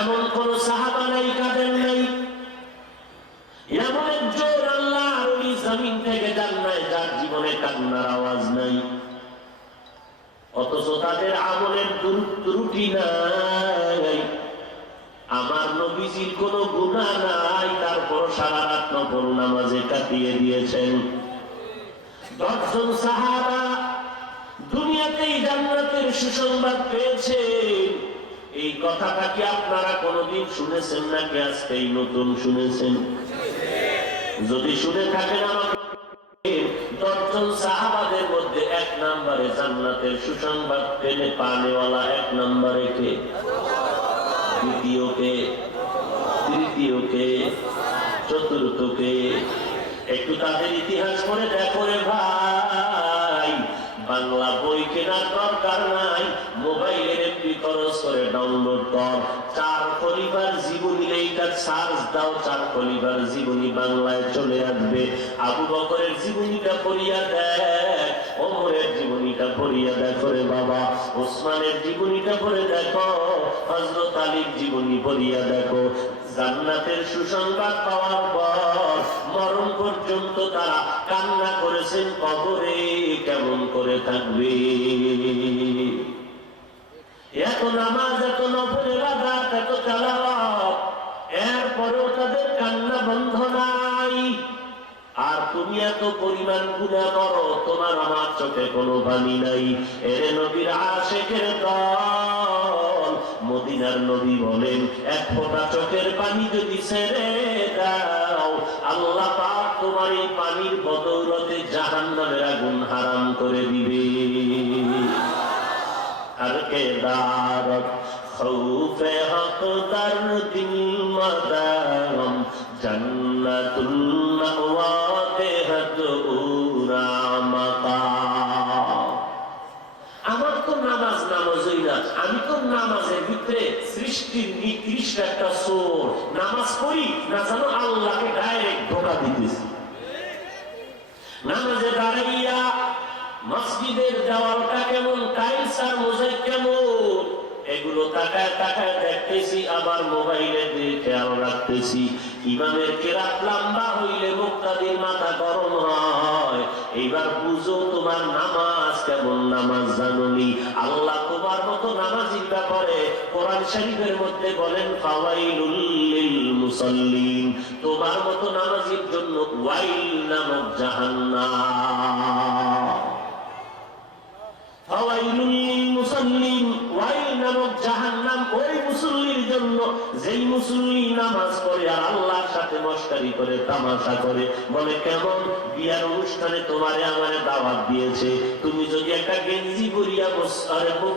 এমন কোন সাহাবা নাই কাঁদেন নাই। এমন একজন আল্লাহ ওই জমিন থেকে যান নাই যার জীবনে কান্নার আওয়াজ নাই, অথচ তাদের আমলের ত্রুটি নাই। আমার নবীজির কোন গুনাহ নাই, তারপর সারা রাত নফল নামাজে কাটিয়ে দিয়েছেন। 10 জন সাহাবা দুনিয়াতেই জান্নাতের সুসংবাদ পেয়েছেন। এই কথাটা কি আপনারা কোনদিন শুনেছেন নাকি আজকেই নতুন শুনেছেন? যদি শুনে থাকেন আমাকে 10 জন সাহাবাদের মধ্যে 1 নম্বরে জান্নাতের সুসংবাদ পেলে পানেওয়ালা 1 নম্বরে কে, দ্বিতীয় কে, তৃতীয় কে, চতুর্থ কে? একটু তাদের ইতিহাস পড়ে দেখো রে ভাই। বাংলা বই কেনার দরকার নাই, মোবাইলের এমপি খরচ করে ডাউনলোড কর, 4 খলিফার জীবনী লেখা সার্চ দাও, 4 খলিফার জীবনী বাংলায় চলে আসবে। আবু বকরের জীবনীটা পড়িয়া দেখ, ওমরের জীবনীটা পড়িয়া দেখো রে বাবা, ওসমানের জীবনীটা পড়ে দেখো, হযরত আলীর জীবনী পড়িয়া দেখো। জান্নাতের সুসংবাদ পাওয়ার পর মরণ পর্যন্ত তারা কান্না করেছেন, কবরে কেমন করে থাকবে। এত নামাজ, এত নফল ইবাদত, এত তেলাওয়াত, এরপরেও তাদের কান্না বন্ধ নাই। আর তুমি এত পরিমাণ গুনাহ করো, তোমার আমার চোখে কোনো পানি নাই। এরে নবীর আশিকের দল, মদিনার নবী বলেন 1 ফোঁটা চোখের পানি যদি ছেড়ে দাও, আল্লাহ পাক তোমার এই পানির বদৌলতে জাহান্নামের আগুন হারাম করে দিবে। আর কে দারত খৌফে হক দার দিল মাদাম, জান্নাতুল মাওয়া দেহত উরা মাকাম। আমার তো নামাজ নামাজই না, আমি তো নামাজের ভিতরে সৃষ্টির নিকৃষ্ট একটা চোর। নামাজ পড়ি না জানো আল্লাহকে ডাইরেক্ট ধোঁকা দিতেছি। নামাজে দাঁড়াইয়া মসজিদের দেওয়ালটা কেমন, টাইলস আর মোজাইক কেমন, এগুলো তাকায় তাকায় দেখতেছি, আবার মোবাইলে দিয়ে খেয়াল রাখতেছি। ইমামের কেরাত লম্বা হইলে মুক্তাদির মাথা গরম হয়। এইবার বুঝো তোমার নামাজ কেমন নামাজ জানোনি। আল্লাহ তোমার মতো নামাজির ব্যাপারে কোরআন শরীফের মধ্যে বলেন ফাওয়াইলুল লিল মুসাল্লিন, তোমার মতো নামাজির জন্য ওয়াইল নামক জাহান্নাম। ফাওয়াইলুল লিল মুসাল্লিন, ওয়াইল নামক জাহান্নাম ওই মুসল্লির জন্য যেই মুসল্লি নামাজ পড়ে আর আল্লাহর সাথে মশকারি করে, তামাশা করে। বলে কেমন? বিয়ার অনুষ্ঠানে তোমারে আমারে দাওয়াত দিয়েছে, তুমি যদি একটা গেঞ্জি পরিয়া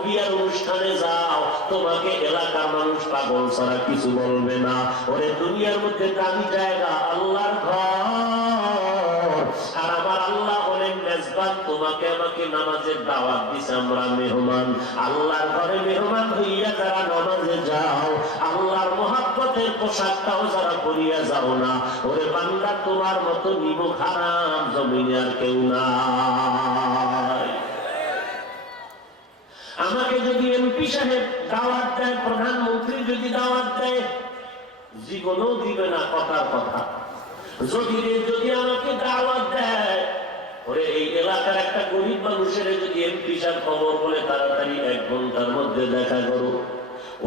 বিয়ার অনুষ্ঠানে যাও, তোমাকে এলাকার মানুষ পাগল ছাড়া কিছু বলবে না। ওরে দুনিয়ার মধ্যে দামি জায়গা আল্লাহর ঘর, আর আমার আল্লাহ হলেন মেজবান, তোমাকে আমাকে নামাজের দাওয়াত দিছে, আমরা মেহমান। আল্লাহর ঘরে মেহমান হইয়া যারা নামাজে যাও, আল্লাহর মহব্বতের পোশাকটাও যারা পরিয়া যাও না, ওরে বান্দা তোমার মতো নিমুখ হারাম জমিনে আর কেউ নাই। আমাকে যদি এমপি সাহেব দাওয়াত দেয়, প্রধানমন্ত্রী যদি দাওয়াত দেয়, জীবনও দিবে না কথার কথা। যদি আমাকে দাওয়াত দেয়, ওরে এই এলাকার একটা গরিব মানুষের যদি এমপি সাহেব খবর বলে তাড়াতাড়ি 1 ঘন্টার মধ্যে দেখা করো,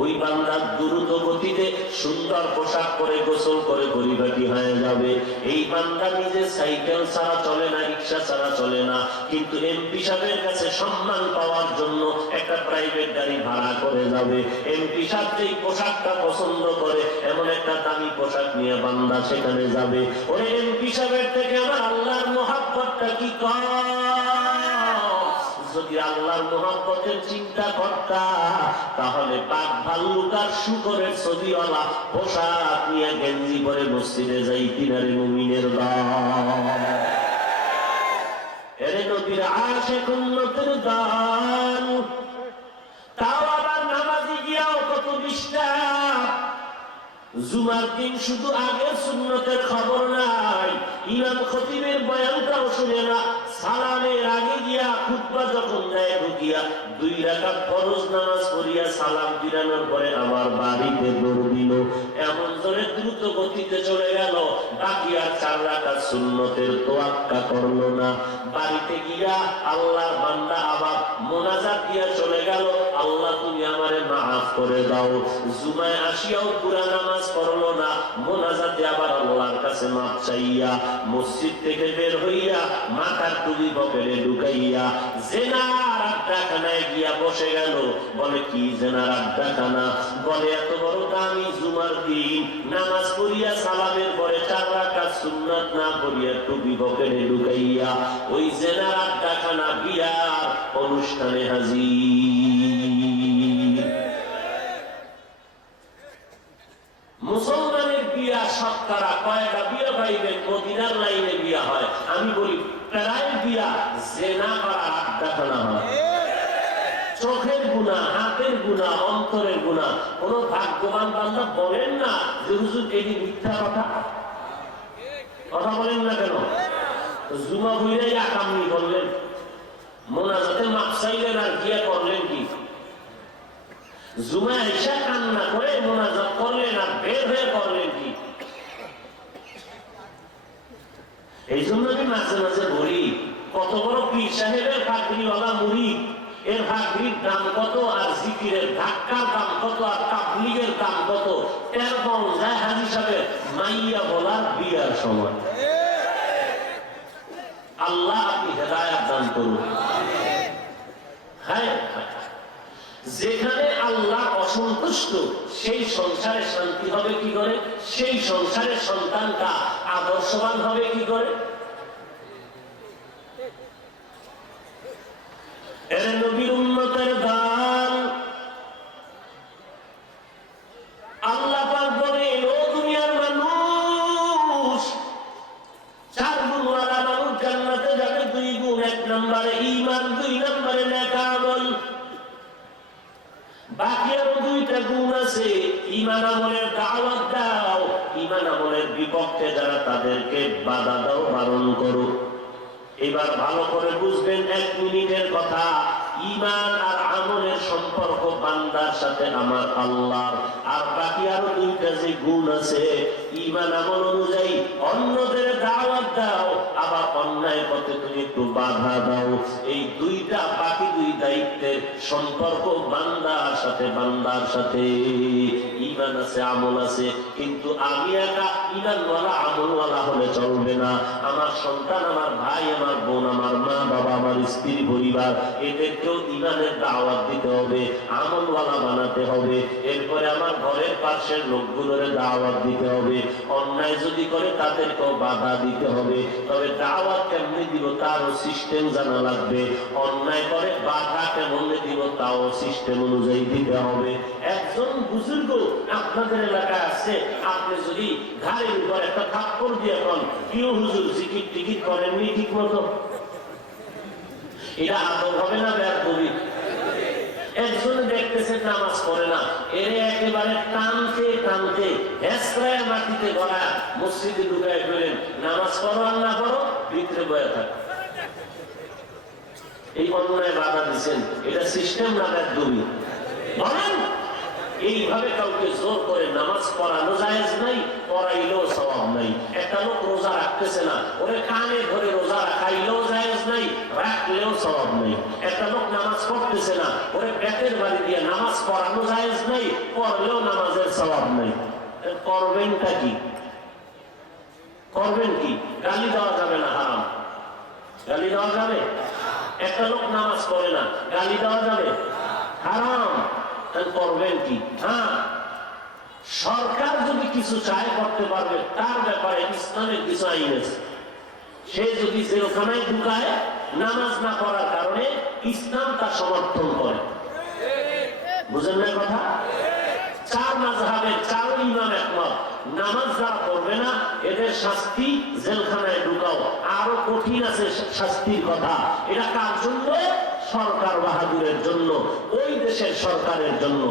ওই বান্দার দ্রুত গতিতে সুন্দর পোশাক পরে গোসল করে পরিপাটি হয়ে যাবে। এই বান্দা নিজে সাইকেল ছাড়া চলে না, রিক্সা ছাড়া চলে না, কিন্তু এমপি সাহেবের কাছে সম্মান পাওয়ার জন্য একটা প্রাইভেট গাড়ি ভাড়া করে যাবে। এমপি সাহেব যেই পোশাকটা পছন্দ করে এমন একটা দামি পোশাক নিয়ে বান্দা সেখানে যাবে। ওই এমপি সাহেবের থেকে আমার আল্লাহর মহব্বতটা কি কম? যদি আল্লাহর মহব্বতের চিন্তা করতা, তাহলে বাঘ ভাল্লুক আর শুকরের ছবিওয়ালা পোশাক নিয়ে গেঞ্জি পরে মসজিদে যাই কিনারে মুমিনের দল। এরে নবীর আশিক উম্মতের দল, তাও আবার নামাজি গিয়াও কত ডিস্টার্ব। জুমার দিন শুধু আগের সুন্নতের খবর নাই, ইমাম খতিবের বয়ানটাও শুনে না, সালামের আগে গিয়া খুতবা যখন দেয় ঢুকিয়া 2 রাকাত ফরজ নামাজ পড়িয়া সালাম ফিরানোর পরে আমার বাড়িতে দৌড় দিল। এমন জোরে দ্রুত গতিতে চলে গেল, বাকি আর 4 রাকাত সুন্নতের তোয়াক্কা করলো না। বাড়িতে গিয়া আল্লাহর বান্দা আবার মোনাজাত দিয়া চলে গেল, আল্লাহ তুমি আমারে মাফ করে দাও। জুমায় আসিয়াও পুরা নামাজ পড়লো না, মোনাজাতে আবার আল্লাহর কাছে মাফ চাইয়া মসজিদ থেকে বের হইয়া মাথার টুপি পকেটে ঢুকাইয়া জেনার আড্ডাখানায় গিয়া বসে গেল। বলে কি জেনার আড্ডাখানা? বলে এত বড় দামি জুমার দিন নামাজ পড়িয়া সালামের পরে 4 রাকাত সুন্নাত না পড়িয়া টুপি পকেটে ঢুকাইয়া ওই জেনার আড্ডাখানা বিয়ার অনুষ্ঠানে হাজির। মুসলমানের বিয়া শতকরা কয়টা বিয়ে পাইবেন? মদিনার লাইনে বিয়া হয়। আমি বলি প্রায় বিয়া জেনা করা আড্ডাখানা হয়। চোখের গুনাহ, হাতের গুনাহ, অন্তরের গুনাহ। কোন ভাগ্যবান বান্দা বলেন না যে হুজুর এটি মিথ্যা কথা। কথা বলেন না কেন? জুমা হইলেই আকামনি বললেন, মোনাজাতে মাপ চাইলেন, আর গিয়া করলেন কি? জুমা এসা কান্না করে মোনাজাত করলেন, আর বের হয়ে করলেন কি? এই জন্য আমি মাঝে মাঝে বলি, কত বড় পীর সাহেবের পাগড়িওয়ালা মুরিদ, এর ভাগরির দাম কত, আর জিকিরের ধাক্কার দাম কত, আর তাবলীগের দাম কত। এর বল যায় হাজি সাহেবের মাইয়া বলার বিয়ার সময়। আল্লাহ আপনি হেদায়েত দান করুন। হ্যাঁ, যেখানে আল্লাহ অসন্তুষ্ট সেই সংসারে শান্তি হবে কি করে? সেই সংসারের সন্তানটা আদর্শবান হবে কি করে? এর নবীর উম্মতের দান আল্লাহ পাক বলেন, ও দুনিয়ার মানুষ, 4 গুণওয়ালা মানুষ জান্নাতে যাবে। 2 গুণ, 1 নম্বরে ঈমান, 2 নম্বরে নেক আমল। বাকি আরো 2টা গুণ আছে। ঈমান আমলের দাওয়াত দাও, ঈমান আমলের বিপক্ষে যারা তাদেরকে বাধা দাও, বারণ করো। এবার ভালো করে বুঝবেন 1 মিনিটের কথা। ঈমান আর আমলের সম্পর্ক বান্দার সাথে আমার আল্লাহর। আর বাকি আরো দুইটা যে গুণ আছে, ঈমান আমল অনুযায়ী অন্যদের দাওয়াত দাও, আবার অন্যায় পথে তুমি একটু বাধা দাও। এই দুইটা বাকি দুই দায়িত্বের সম্পর্ক বান্দার সাথে। ঈমান আছে, আমল আছে, কিন্তু আমি একা ঈমানওয়ালা আমলওয়ালা হলে চলবে না। আমার সন্তান, আমার ভাই, আমার বোন, আমার মা বাবা, আমার স্ত্রী পরিবার, এদেরকেও ঈমানের দাওয়াত দিতে হবে, আমলওয়ালা বানাতে হবে। এরপরে আমার ঘরের পাশের লোকগুলোর দাওয়াত দিতে হবে। অন্যায় যদি করে তাদেরকেও বাধা দিতে হবে। তবে দাওয়াত কেমনে দিব তারও সিস্টেম জানা লাগবে। অন্যায় করে বাধা কেমনে দিব তাও সিস্টেম অনুযায়ী দিতে হবে। একজন বুজুর্গ আপনাদের এলাকায় আছে, আপনি যদি ঘাড়ের উপর একটা থাপ্পড় দিয়ে এখন কেউ হুজুর জিকির টিকিট করেননি ঠিক মতো, এটা আদব হবে না বেয়াদবি? একজনে দেখতেছেন নামাজ পড়ে না, এর একেবারে টানতে হেসরায় মাটিতে গড়া মসজিদে ঢুকায় ফেলেন, নামাজ পড়ো আর না পড়ো ভিতরে বয়ে থাকে। এই অন্যায় বাধা দিচ্ছেন, এটা সিস্টেম না বেয়াদবি? বলেন, এইভাবে কাউকে জোর করে নামাজ পড়ানো জায়েজ নাই, পড়াইলেও সওয়াব নাই। একটা লোক রোজা রাখতেছে না, ওরে কানে ধরে রোজা রাখাইলেও জায়েজ নাই, রাখলেও সওয়াব নাই। একটা লোক নামাজ পড়তেছে না, ওরে পেটের বাড়ি দিয়ে নামাজ পড়ানো জায়েজ নাই, পড়লেও নামাজের সওয়াব নাই। করবেনটা কি? করবেন কি? গালি দেওয়া যাবে না, হারাম। গালি দেওয়া যাবে? একটা লোক নামাজ পড়ে না, গালি দেওয়া যাবে? হারাম। করবেন কি? হ্যাঁ, সরকার যদি কিছু চায় করতে পারবে, তার ব্যাপারে ইসলামের কিছু আইন আছে। সে যদি জেলখানায় ঢুকায় নামাজ না করার কারণে, ইসলাম তা সমর্থন করে। বুঝেন না কথা? চার মাযহাবের চার ইমাম একমত, নামাজ যারা পড়বে না এদের শাস্তি জেলখানায় ঢুকাও। আরো কঠিন আছে শাস্তির কথা। এটা কার জন্য? সরকার বাহাদুরের জন্য, ওই দেশের সরকারের জন্য।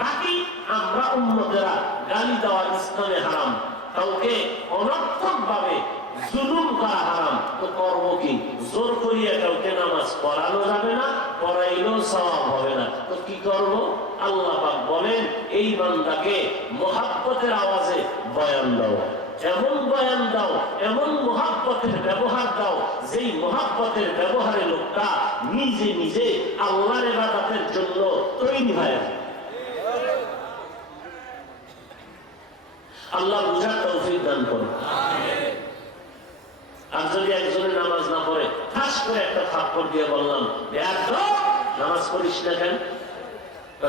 বাকি আমরা উম্মতেরা গালি দেওয়া ইসলামে হারাম, কাউকে অনর্থক ভাবে জুলুম করা হারাম। তো করবো কি? জোর করিয়া কাউকে নামাজ পড়ানো যাবে না, পড়াইলেও সওয়াব হবে না। তো কি করব? আল্লাহ পাক বলেন, এই বান্দাকে মুহাব্বতের আওয়াজে বয়ান দাও, এমন বয়ান দাও, এমন মুহাব্বতের ব্যবহার দাও, যেই মুহাব্বতের ব্যবহারে লোকটা নিজে নিজে আল্লাহর ইবাদতের জন্য তৈরি হয়। আল্লাহ বুঝার তৌফিক দান করুন। আর যদি একজনের নামাজ না পড়ে, খাস করে একটা থাপ্পড় দিয়ে বললাম, নামাজ পড়িস না কেন?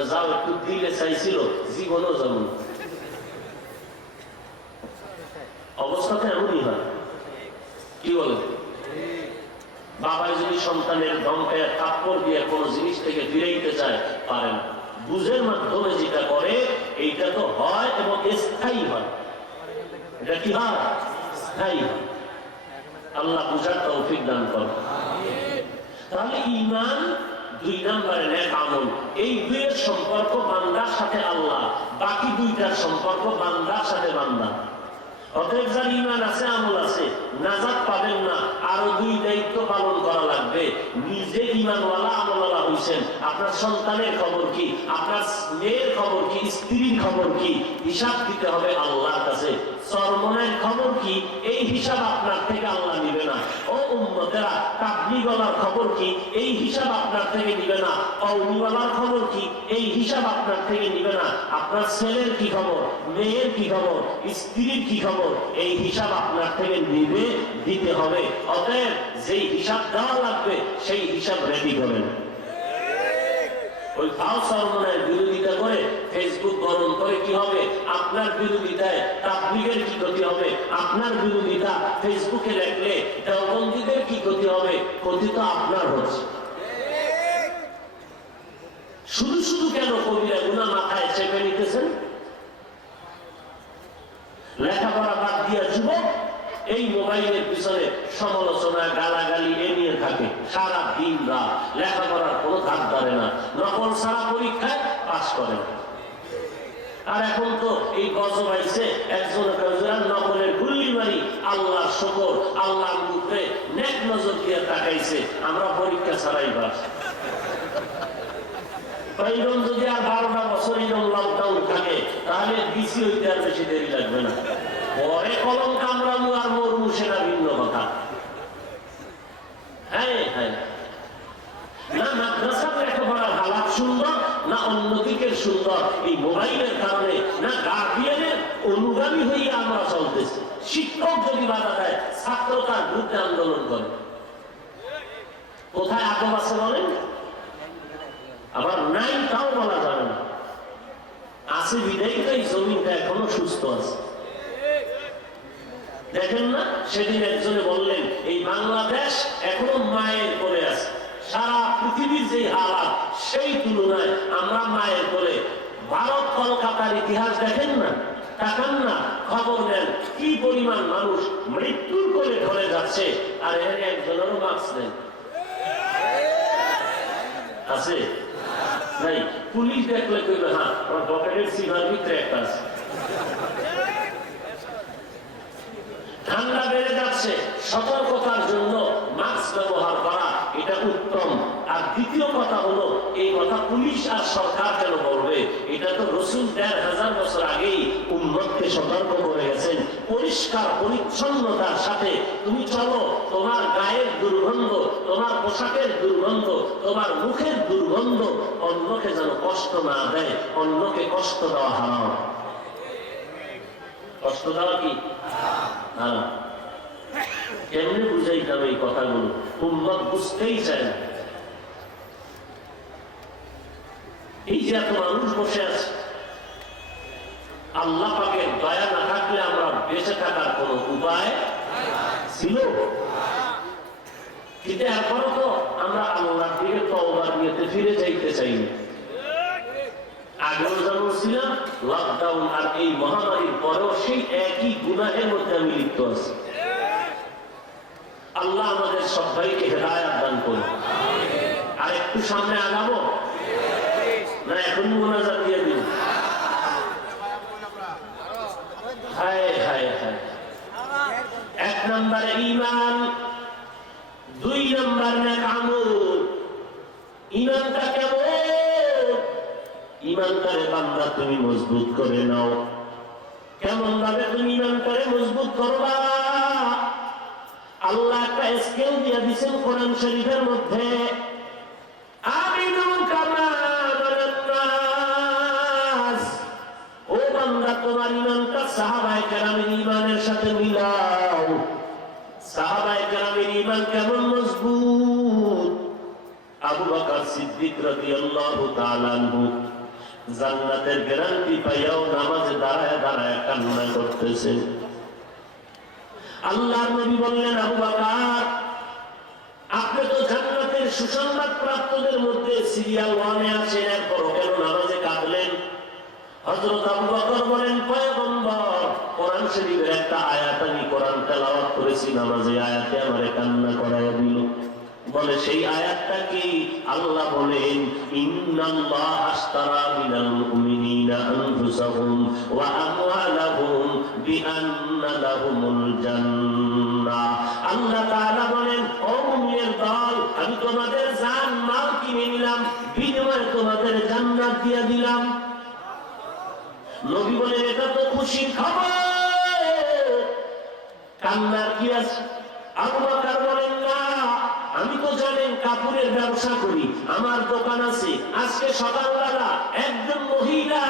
যাও, একটু দিলে চাইছিল, জীবনও যেমন অবস্থাটা এমনই হয়। কি বলে? বাবাই যদি সন্তানের দমকে থাপ্পড় দিয়ে কোন জিনিস থেকে ফিরাইতে চায়, পারে না। বুঝের মাধ্যমে যেটা করে, এইটা তো হয় এবং স্থায়ী হয়। এটা কি হয়? স্থায়ী হয়। আল্লাহ বুঝার তৌফিক দান করে। তাহলে ঈমান দুই নম্বরে, নেক আমল, এই দুইয়ের সম্পর্ক বান্দার সাথে আল্লাহ, বাকি দুইটার সম্পর্ক বান্দার সাথে বান্দা। অতএব যার ঈমান আছে, আমল আছে, নাজাত পাবেন না। আরো দুই দায়িত্ব পালন করা লাগবে। নিজে ঈমানওয়ালা আমলওয়ালা হইছেন, আপনার সন্তানের খবর কি, আপনার মেয়ের খবর কি, স্ত্রীর খবর কি, হিসাব দিতে হবে আল্লাহর কাছে। চরমনের খবর কি, এই হিসাব আপনার থেকে আল্লাহ নিবে না। ও উম্মতেরা, তাবলীগওয়ালার খবর কি, এই হিসাব আপনার থেকে নিবে না। কওমিওয়ালার খবর কি, এই হিসাব আপনার থেকে নিবে না। আপনার ছেলের কি খবর, মেয়ের কি খবর, স্ত্রীর কি খবর, এই হিসাব আপনার থেকে নিবে, দিতে হবে। অতএব যেই হিসাব দেওয়া লাগবে সেই হিসাব রেডি করেন। ওই ফাও সরমনের বিরোধিতা করে ফেসবুক গরম করে কি হবে? আপনার বিরোধিতায় তাবলীগের কি ক্ষতি হবে? আপনার বিরোধিতা ফেসবুকে লিখলে দেওবন্দীদের কি ক্ষতি হবে? ক্ষতি তো আপনার হচ্ছে। শুধু শুধু কেন কবিরা গুনাহ মাথায় চেপে নিতেছেন? লেখাপড়া বাদ দিয়া যুবক এই মোবাইলের পিছনে সমালোচনা, গালাগালি এ নিয়ে থাকে সারা দিন রাত, লেখাপড়ার কোনো ধার ধরে না, নকল সারা পরীক্ষায় পাস করে না। আর এখন তো এই গজব আইছে, একজন নকলের গুল্লি মারি, আল্লাহ শুকর, আল্লাহ মুখে নেক নজর দিয়ে তাকাইছে, আমরা পরীক্ষা ছাড়াই পাস। যদি আর 12টা বছর বেশি দেরি লাগবে না। পরে কলম কামড়ানো আর মরমু সেটা ভিন্ন কথা। হ্যাঁ হ্যাঁ, না মাদ্রাসার লেখাপড়ার হালাত সুন্দর, না অন্য দিকের সুন্দর, এই মোবাইলের কারণে, না গার্ডিয়ানের অনুগামী হইয়া আমরা চলতেছি। শিক্ষক যদি বাধা দেয়, ছাত্র তার বিরুদ্ধে আন্দোলন করে। কোথায় আদব আছে বলেন? আবার নাই তাও বলা যাবে না। আছে বিদায়ী তো এই জমিটা এখনো সুস্থ আছে। দেখেন না, সেদিন একজনে বললেন এই বাংলাদেশ এখনো মায়ের করে আছে। সারা পৃথিবীর যে হালাত, সেই তুলনায় আমরা মায়ের করে। ভারত কলকাতার ইতিহাস দেখেন না, তাকান না, খবর নেন, কি পরিমাণ মানুষ মৃত্যুর করে ধরে যাচ্ছে, আর এর একজনেরও মাস্ক নেই। আছে নাই? পুলিশ দেখলে কইবে হ্যাঁ আমার পকেটের সিভার ভিতরে একটা আছে। ঠান্ডা বেড়ে যাচ্ছে, সতর্কতার জন্য মাস্ক ব্যবহার করা এটা উত্তম। আর দ্বিতীয় কথা হলো, এই কথা পুলিশ আর সরকার কেন বলবে? এটা তো রাসূল ১৫০০ বছর আগেই উম্মতকে সতর্ক করে গেছেন। পরিষ্কার পরিচ্ছন্নতার সাথে তুমি চলো, তোমার গায়ের দুর্গন্ধ, তোমার পোশাকের দুর্গন্ধ, তোমার মুখের দুর্গন্ধ অন্যকে যেন কষ্ট না দেয়। অন্যকে কষ্ট দেওয়া হারাম। কষ্ট দেওয়া কি হারাম? কেমনে বুঝাইতাম এই কথাগুলো? উম্মত বুঝতেই চায় না। এই যে এত মানুষ বসে আছে, আল্লাহ পাকের দয়া না থাকলে আমরা বেঁচে থাকার কোন উপায় ছিল? কিন্তু এরপরও তো আমরা আল্লাহর দিকে তওবার নিয়তে ফিরে যাইতে চাই না। আগেও যেমন ছিলাম, লকডাউন আর এই মহামারীর পরেও সেই একই গুনাহের মধ্যে আমি লিপ্ত আছি। আল্লাহ আমাদের সবাইকে হেদায়েত দান করুন। আর একটু সামনে আগাবো না, এখন মোনাজাত দিয়ে দিন। হায় হায় হায়। ১ নম্বরে ঈমান, ২ নম্বর নেক আমল। ঈমানটা কেমন? ঈমানটারে বান্দা তুমি মজবুত করে নাও। কেমন ভাবে তুমি ঈমানটারে মজবুত করবা? আল্লাহ একটা স্কেল দিয়ে দিয়েছেন কোরআন শরীফের মধ্যে। আমিনু কামা আমানান নাস। ও বান্দা, তোমার ঈমানটা সাহাবায়ে কেরামের ঈমানের সাথে মিলাও। সাহাবায়ে কেরামের ঈমান কেমন মজবুত? আবু বকর সিদ্দিক রাদিয়াল্লাহু তাআলা আনহু জান্নাতের গ্যারান্টি পাইয়াও নামাজে দাঁড়ায় দাঁড়ায় কান্না করতেছেন। আল্লাহর নবী বললেন, আবু বকর, আপনি তো জান্নাতের সুসংবাদ প্রাপ্তদের মধ্যে সিরিয়াল 1-এ আছেন, এরপরও কেন নামাজে কাঁদলেন? হযরত আবু বকর বলেন, পয়গম্বর, কোরআন শরীফের একটা আয়াত আমি কোরআন তেলাওয়াত করেছি নামাজে, আয়াতে আমারে কান্না করাইয়া দিল। বলে সেই আয়াতটা কি? আল্লাহ বলেন, ইন্নাল্লাহ আশতারা মিনাল মুমিনিনা আনফুসাহুম ওয়া আমওয়ালাহুম বিআন্না লাহুমুল জান্নাহ। আল্লাহ তাআলা বলেন, ও মুমিনের দল, আমি তোমাদের জান মাল কিনে নিলাম, বিনিময়ে তোমাদের জান্নাত দিয়ে দিলাম। নবী বলেন, এটা তো খুশির খবর, কান্নার কি আছে? আবু বকর বলেন, না, আমি তো জানেন কাপড়ের ব্যবসা করি, আমার দোকান আছে। আজকে সকালবেলা একজন মহিলা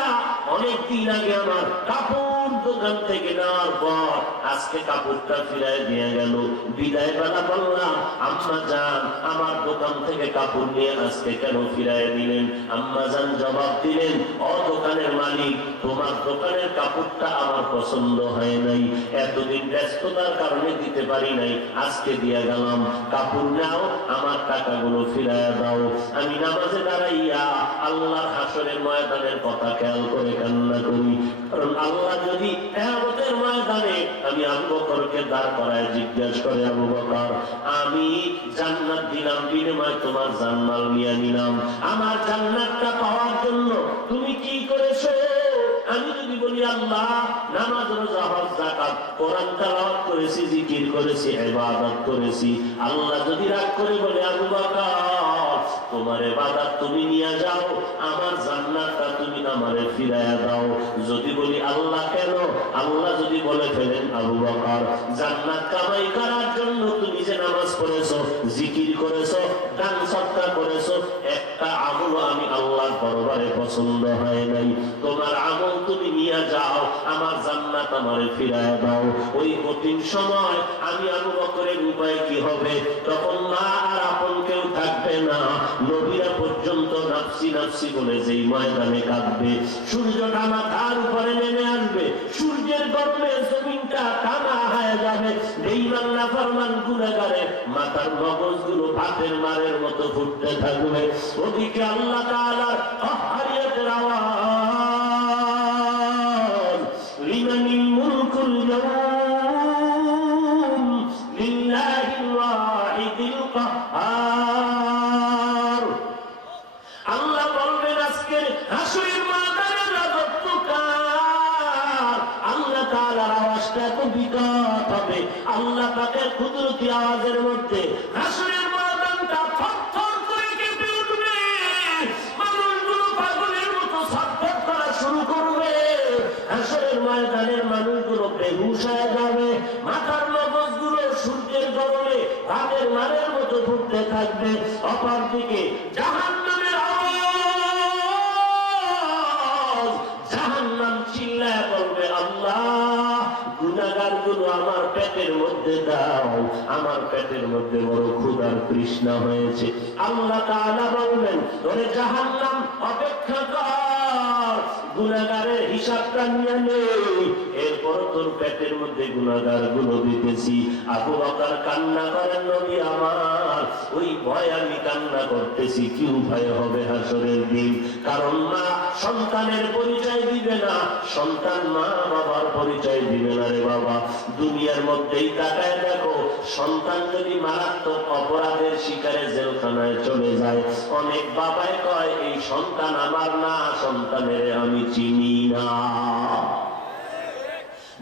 অনেকদিন আগে আমার কাপড় দোকান থেকে নেওয়ার পর আজকে কাপড়টা ফিরাই দিয়ে গেল। বিদায় বেলা বললাম, আম্মা জান, আমার দোকান থেকে কাপড় নিয়ে আজকে কেন ফিরাই দিলেন? আম্মা জান জবাব দিলেন, ও দোকানের মালিক, তোমার দোকানের কাপড়টা আমার পছন্দ হয় নাই, এতদিন ব্যস্ততার কারণে দিতে পারি নাই, আজকে দিয়ে গেলাম, কাপড় নাও, আমার টাকাগুলো ফিরাইয়া দাও। আমি নামাজে দাঁড়াইয়া আল্লাহর হাসরের ময়দানের কথা খেয়াল করে কান্না করি। কারণ আল্লাহ যদি কিয়ামতের ময়দানে আমি আবু বকরকে দাঁড় করায় জিজ্ঞাসা করে, আবু বকর, আমি জান্নাত দিলাম, বিনিময়ে তোমার জানমাল নিয়ে নিলাম, আমার জান্নাতটা পাওয়ার জন্য তুমি কি করেছো? আমি যদি বলি, আল্লাহ নামাজ, রোজা, হজ, যাকাত, কোরআন তেলাওয়াত করেছি, জিকির করেছি, ইবাদত করেছি, আল্লাহ যদি রাগ করে বলে, আবু বকর, তোমার ইবাদত তুমি নিয়ে যাও, আমার জান্নাতটা তুমি আমারে ফিরাইয়া দাও। যদি বলি, আল্লাহ কেন? আল্লাহ যদি বলে ফেলেন আবু বকর জান্নাত কামাই করার জন্য তুমি যে নামাজ পড়েছো, জিকির করেছো, দান সদকা করেছো, একটা আমল আমি আল্লাহর দরবারে পছন্দ হয় নাই, তোমার আমল তুমি নিয়ে যাও, আমার জান্নাত আমারে ফিরায় দাও। ওই কঠিন সময় আমি আবু বকরের উপায় কি হবে? তখন মা আর আপন কেউ থাকবে না, নবীরা পর্যন্ত নাফসি নাফসি বলে যেই ময়দানে কাঁদবে, সূর্যটা মাথার উপরে নেমে আসবে, সূর্যের গরমে জমিনটা টানা হয়ে যাবে, বেঈমান নাফরমান গুনাহগারে মাথার মগজগুলো ভাতের মারের মতো ফুটতে থাকবে। ওদিকে আল্লাহ তাআলার আহারিয়াতের আওয়াজ, লিমানিল মুলকুল ইয়াউম লিল্লাহিল ওয়াহিদিল কাহ্হার। আল্লাহ বলবেন আজকে হাসরের ময়দানে রাজত্ব কার? আল্লাহ তাআলার আওয়াজটা এত বিকট হবে, আল্লাহ পাকের কুদরতি আওয়াজের মধ্যে হাসরের ময়দানটা থরথর করে কেঁপে উঠবে, মানুষগুলো পাগলের মতো ছটফট করা শুরু করবে, হাসরের ময়দানের মানুষগুলো বেহুশ হয়ে যাবে, মাথার মগজগুলো সূর্যের গরমে ভাতের মারের মতো ফুটতে থাকবে। অপরদিকে জাহান্নামের আওয়াজ, জাহান্নাম চিল্লায় বলবে আল্লাহ গুনাহগারগুলো আমার পেটের মধ্যে দাও, আমার পেটের মধ্যে বড় ক্ষুধার তৃষ্ণা হয়েছে। আল্লাহ তাআলা বলবেন ওরে জাহান্নাম অপেক্ষা কর, গুনাহগারের হিসাবটা নিয়ে নে, এরপর তোর পেটের মধ্যে গুনাহগার গুলো দিতেছি। আবু বকর কান্না করেন নবী আমার, ওই ভয় আমি কান্না করতেছি, কি উপায় হবে হাসরের দিন? কারণ মা সন্তানের পরিচয় দিবে না, সন্তান মা বাবার পরিচয় দিবে না রে বাবা। দুনিয়ার মধ্যেই তাকায় দেখো, সন্তান যদি মারাত্মক অপরাধের শিকারে জেলখানায় চলে যায়, অনেক বাবাই কয় এই সন্তান আমার না, সন্তানের আমি চিনি না।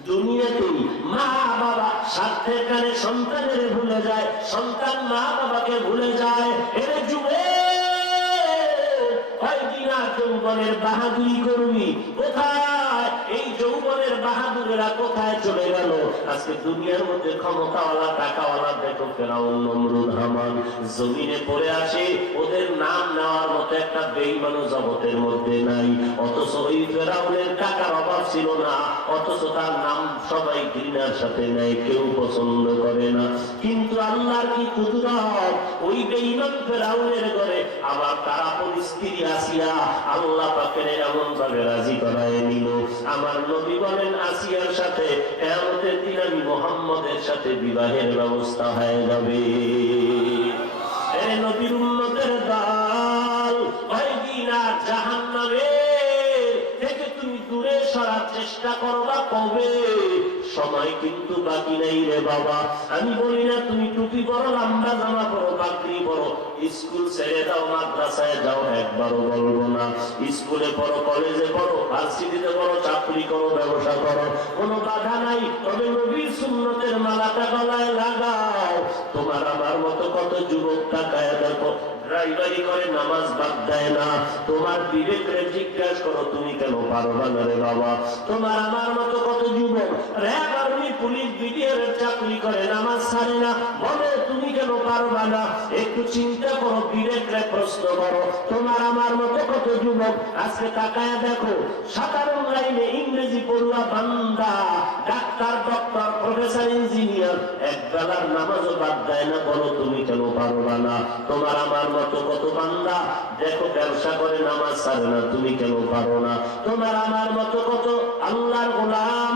দুনিয়াতেই মা বাবা স্বার্থের কারণে সন্তানের ভুলে যায়, সন্তান মা বাবাকে ভুলে যায়। এরে যুবক, কয়দিন আর যৌবনের বাহাদুরি করবি, কোথায় এই যৌবনের বাহাদুরেরা কোথায় চলে গেল? আজকে দুনিয়ার মধ্যে ক্ষমতাওয়ালা টাকাওয়ালা দেখো ফেরাউন নমরুদ হামান জমিনে পড়ে আসে, ওদের নাম নেওয়ার মতো একটা বেঈমান জগতের মধ্যে নাই। অথচ ওই ফেরাউনের টাকার অভাব ছিল না, অথচ তার নাম সবাই ঘৃণার সাথে নেয়, কেউ পছন্দ করে না। কিন্তু আল্লাহর কি কুদরত, ওই বেঈমান ফেরাউনের ঘরে আবার তারা পরিস্থিতি আসিয়া আল্লাহ পাকের এমন ভাবে রাজি করায় নিল। আমার নবী বলেন আসিয়ার সাথে কিয়ামতের দিন আমি মুহাম্মদের সাথে বিবাহের ব্যবস্থা হয়ে যাবে। এ নবীর উম্মতের দল, কয়দিন আর জাহান্নামের থেকে তুমি দূরে সরার চেষ্টা করবা কবে? সময় কিন্তু বাকি নাই রে বাবা। আমি বলি না তুমি টুপি পরো, লম্বা জামা পরো, পাগড়ি পরো, স্কুল ছেড়ে দাও, মাদ্রাসায় যাও, একবারও বলবো না। স্কুলে পড়ো, কলেজে পড়ো, ভার্সিটিতে পড়ো, চাকরি করো, ব্যবসা করো, কোনো বাধা নাই। তবে নবীর সুন্নতের মালাটা গলায় লাগাও। তোমার আমার মতো কত যুবক তাকায় দেখো, ড্রাইভারি করে নামাজ বাদ দেয় না। তোমার বিবেকরে জিজ্ঞাসা করো তুমি কেন পারবা না রে বাবা? তোমার আমার মতো কত যুবক র‍্যাব আর্মি পুলিশ বিডিআর চাকরি করে নামাজ ছাড়ে না, বলে তুমি কেন পারবা না? একটু চিন্তা করো, বিবেকরে প্রশ্ন করো। তোমার আমার মতো কত যুবক আজকে তাকায় দেখো, সাধারণ লাইনে ইংরেজি পড়ুয়া বান্দা, ডাক্তার, ডক্টর, প্রফেসর, ইঞ্জিনিয়ার, এক বেলার নামাজও বাদ দেয় না, বলো তুমি কেন পারবা না? তোমার আমার মতো কত বান্দা দেখো ব্যবসা করে নামাজ ছাড়ে না, তুমি কেন পারো না? তোমার আমার মতো কত আল্লাহর গোলাম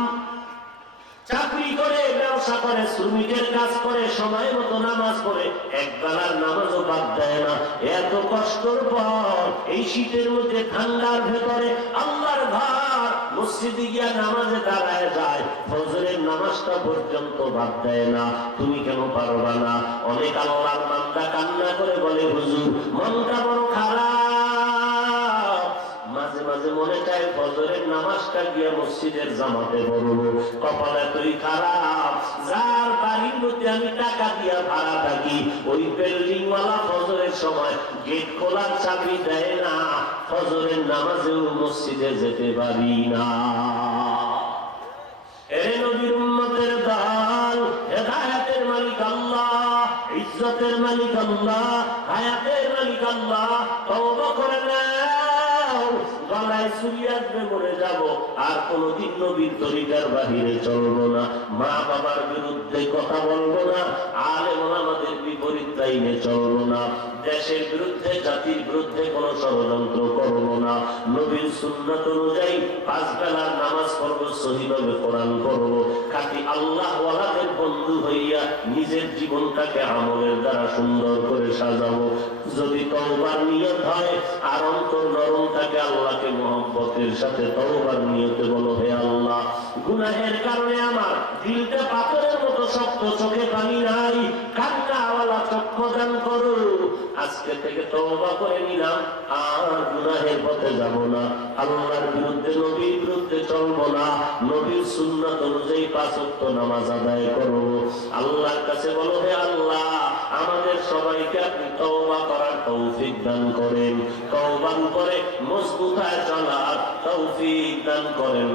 চাকরি করে, ব্যবসা করে, শ্রমিকের কাজ করে, সময় মতো নামাজ পড়ে, এক বেলার নামাজও বাদ দেয় না। এত কষ্টের পর এই শীতের মধ্যে ঠান্ডার ভেতরে আল্লাহর ঘর মসজিদে গিয়া নামাজে দাঁড়ায় যায়, ফজরের নামাজটা পর্যন্ত বাদ দেয় না, তুমি কেন পারবা না? অনেক আল্লাহর বান্দা কান্না করে বলে হুজুর মনটা বড় খারাপ, মাঝে মাঝে মনে চায় ফজরের নামাজটা গিয়া মসজিদের জামাতে পড়ব, কপাল এতই খারাপ, যার বাড়ির মধ্যে আমি টাকা দিয়া ভাড়া থাকি, ওই বিল্ডিং ওয়ালা ফজরের সময় গেট খোলার চাবি দেয় না, ফজরের নামাজেও মসজিদে যেতে পারি না। মালিক আল্লাহ, হায়াতের মালিক আল্লাহ, তওবা করে নাও, গলায় ছুরি আসবে মরে যাব, আর কোনদিন নবীর তরিকার বাহিরে চলবো না, মা বাবার বিরুদ্ধে কথা বলবো না, আলেম ওলামাদের বিপরীত লাইনে চলবো না, দেশের বিরুদ্ধে জাতির বিরুদ্ধে কোন ষড়যন্ত্র করবো না, নবীর সুন্নাত অনুযায়ী 5 বেলার নামাজ পড়বো, সহিভাবে কোরআন পড়বো, খাঁটি আল্লাহ ওয়ালাদের বন্ধু হইয়া নিজের জীবনটাকে আমলের দ্বারা সুন্দর করে সাজাবো। যদি তওবার নিয়ত হয় আর অন্তর নরম থাকে, আল্লাহকে মহব্বতের সাথে তওবার নিয়তে বলো, হে আল্লাহ, গুনাহের কারণে আমার দিলটা পাথরের মতো শক্ত, চোখে পানি নাই, কান্নাওয়ালা চক্ষু দান করো, আজকে থেকে তওবা করে নিলাম, আর গুনাহের পথে যাব না, আল্লাহর বিরুদ্ধে নবীর বিরুদ্ধে চলবো না, নবীর সুন্নাত অনুযায়ী 5 ওয়াক্ত নামাজ আদায় করব। আল্লাহর কাছে বলো, হে আল্লাহ, আমাদের সবাইকে আপনি তওবা করার তৌফিক দান করেন, তওবার উপরে মজবুত হয়ে চলার তৌফিক দান করেন,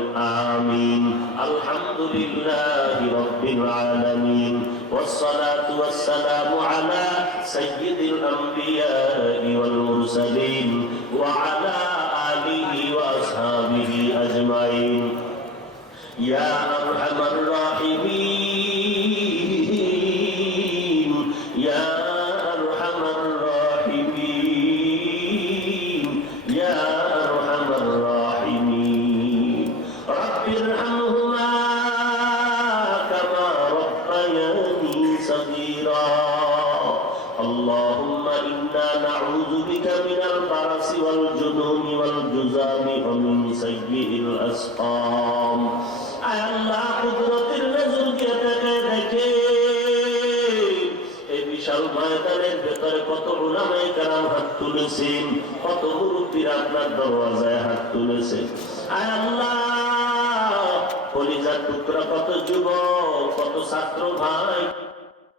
আমিন। আলহামদুলিল্লাহি রাব্বিল আলামিন, والصلاة والسلام على سيد الأنبياء والمرسلين وعلى آله وأصحابه أجمعين يا أرحم الراحمين يا أرحم الراحمين يا أرحم الراحمين رب ارحمهما كما ربياني صغيرا اللهم إنا نعوذ بك من البرص والجنون والجذام ومن سيء الأسقام আয় আল্লাহ, কুদরতের নজর দিয়ে দেখে এই বিশাল ময়দানের ভেতরে কত উলামায়ে কেরাম হাত তুলেছেন, কত মুরব্বিরা আপনার দরওয়াজায় হাত তুলেছেন। আয় আল্লাহ, কলিজার টুকরা কত যুবক, কত ছাত্র ভাই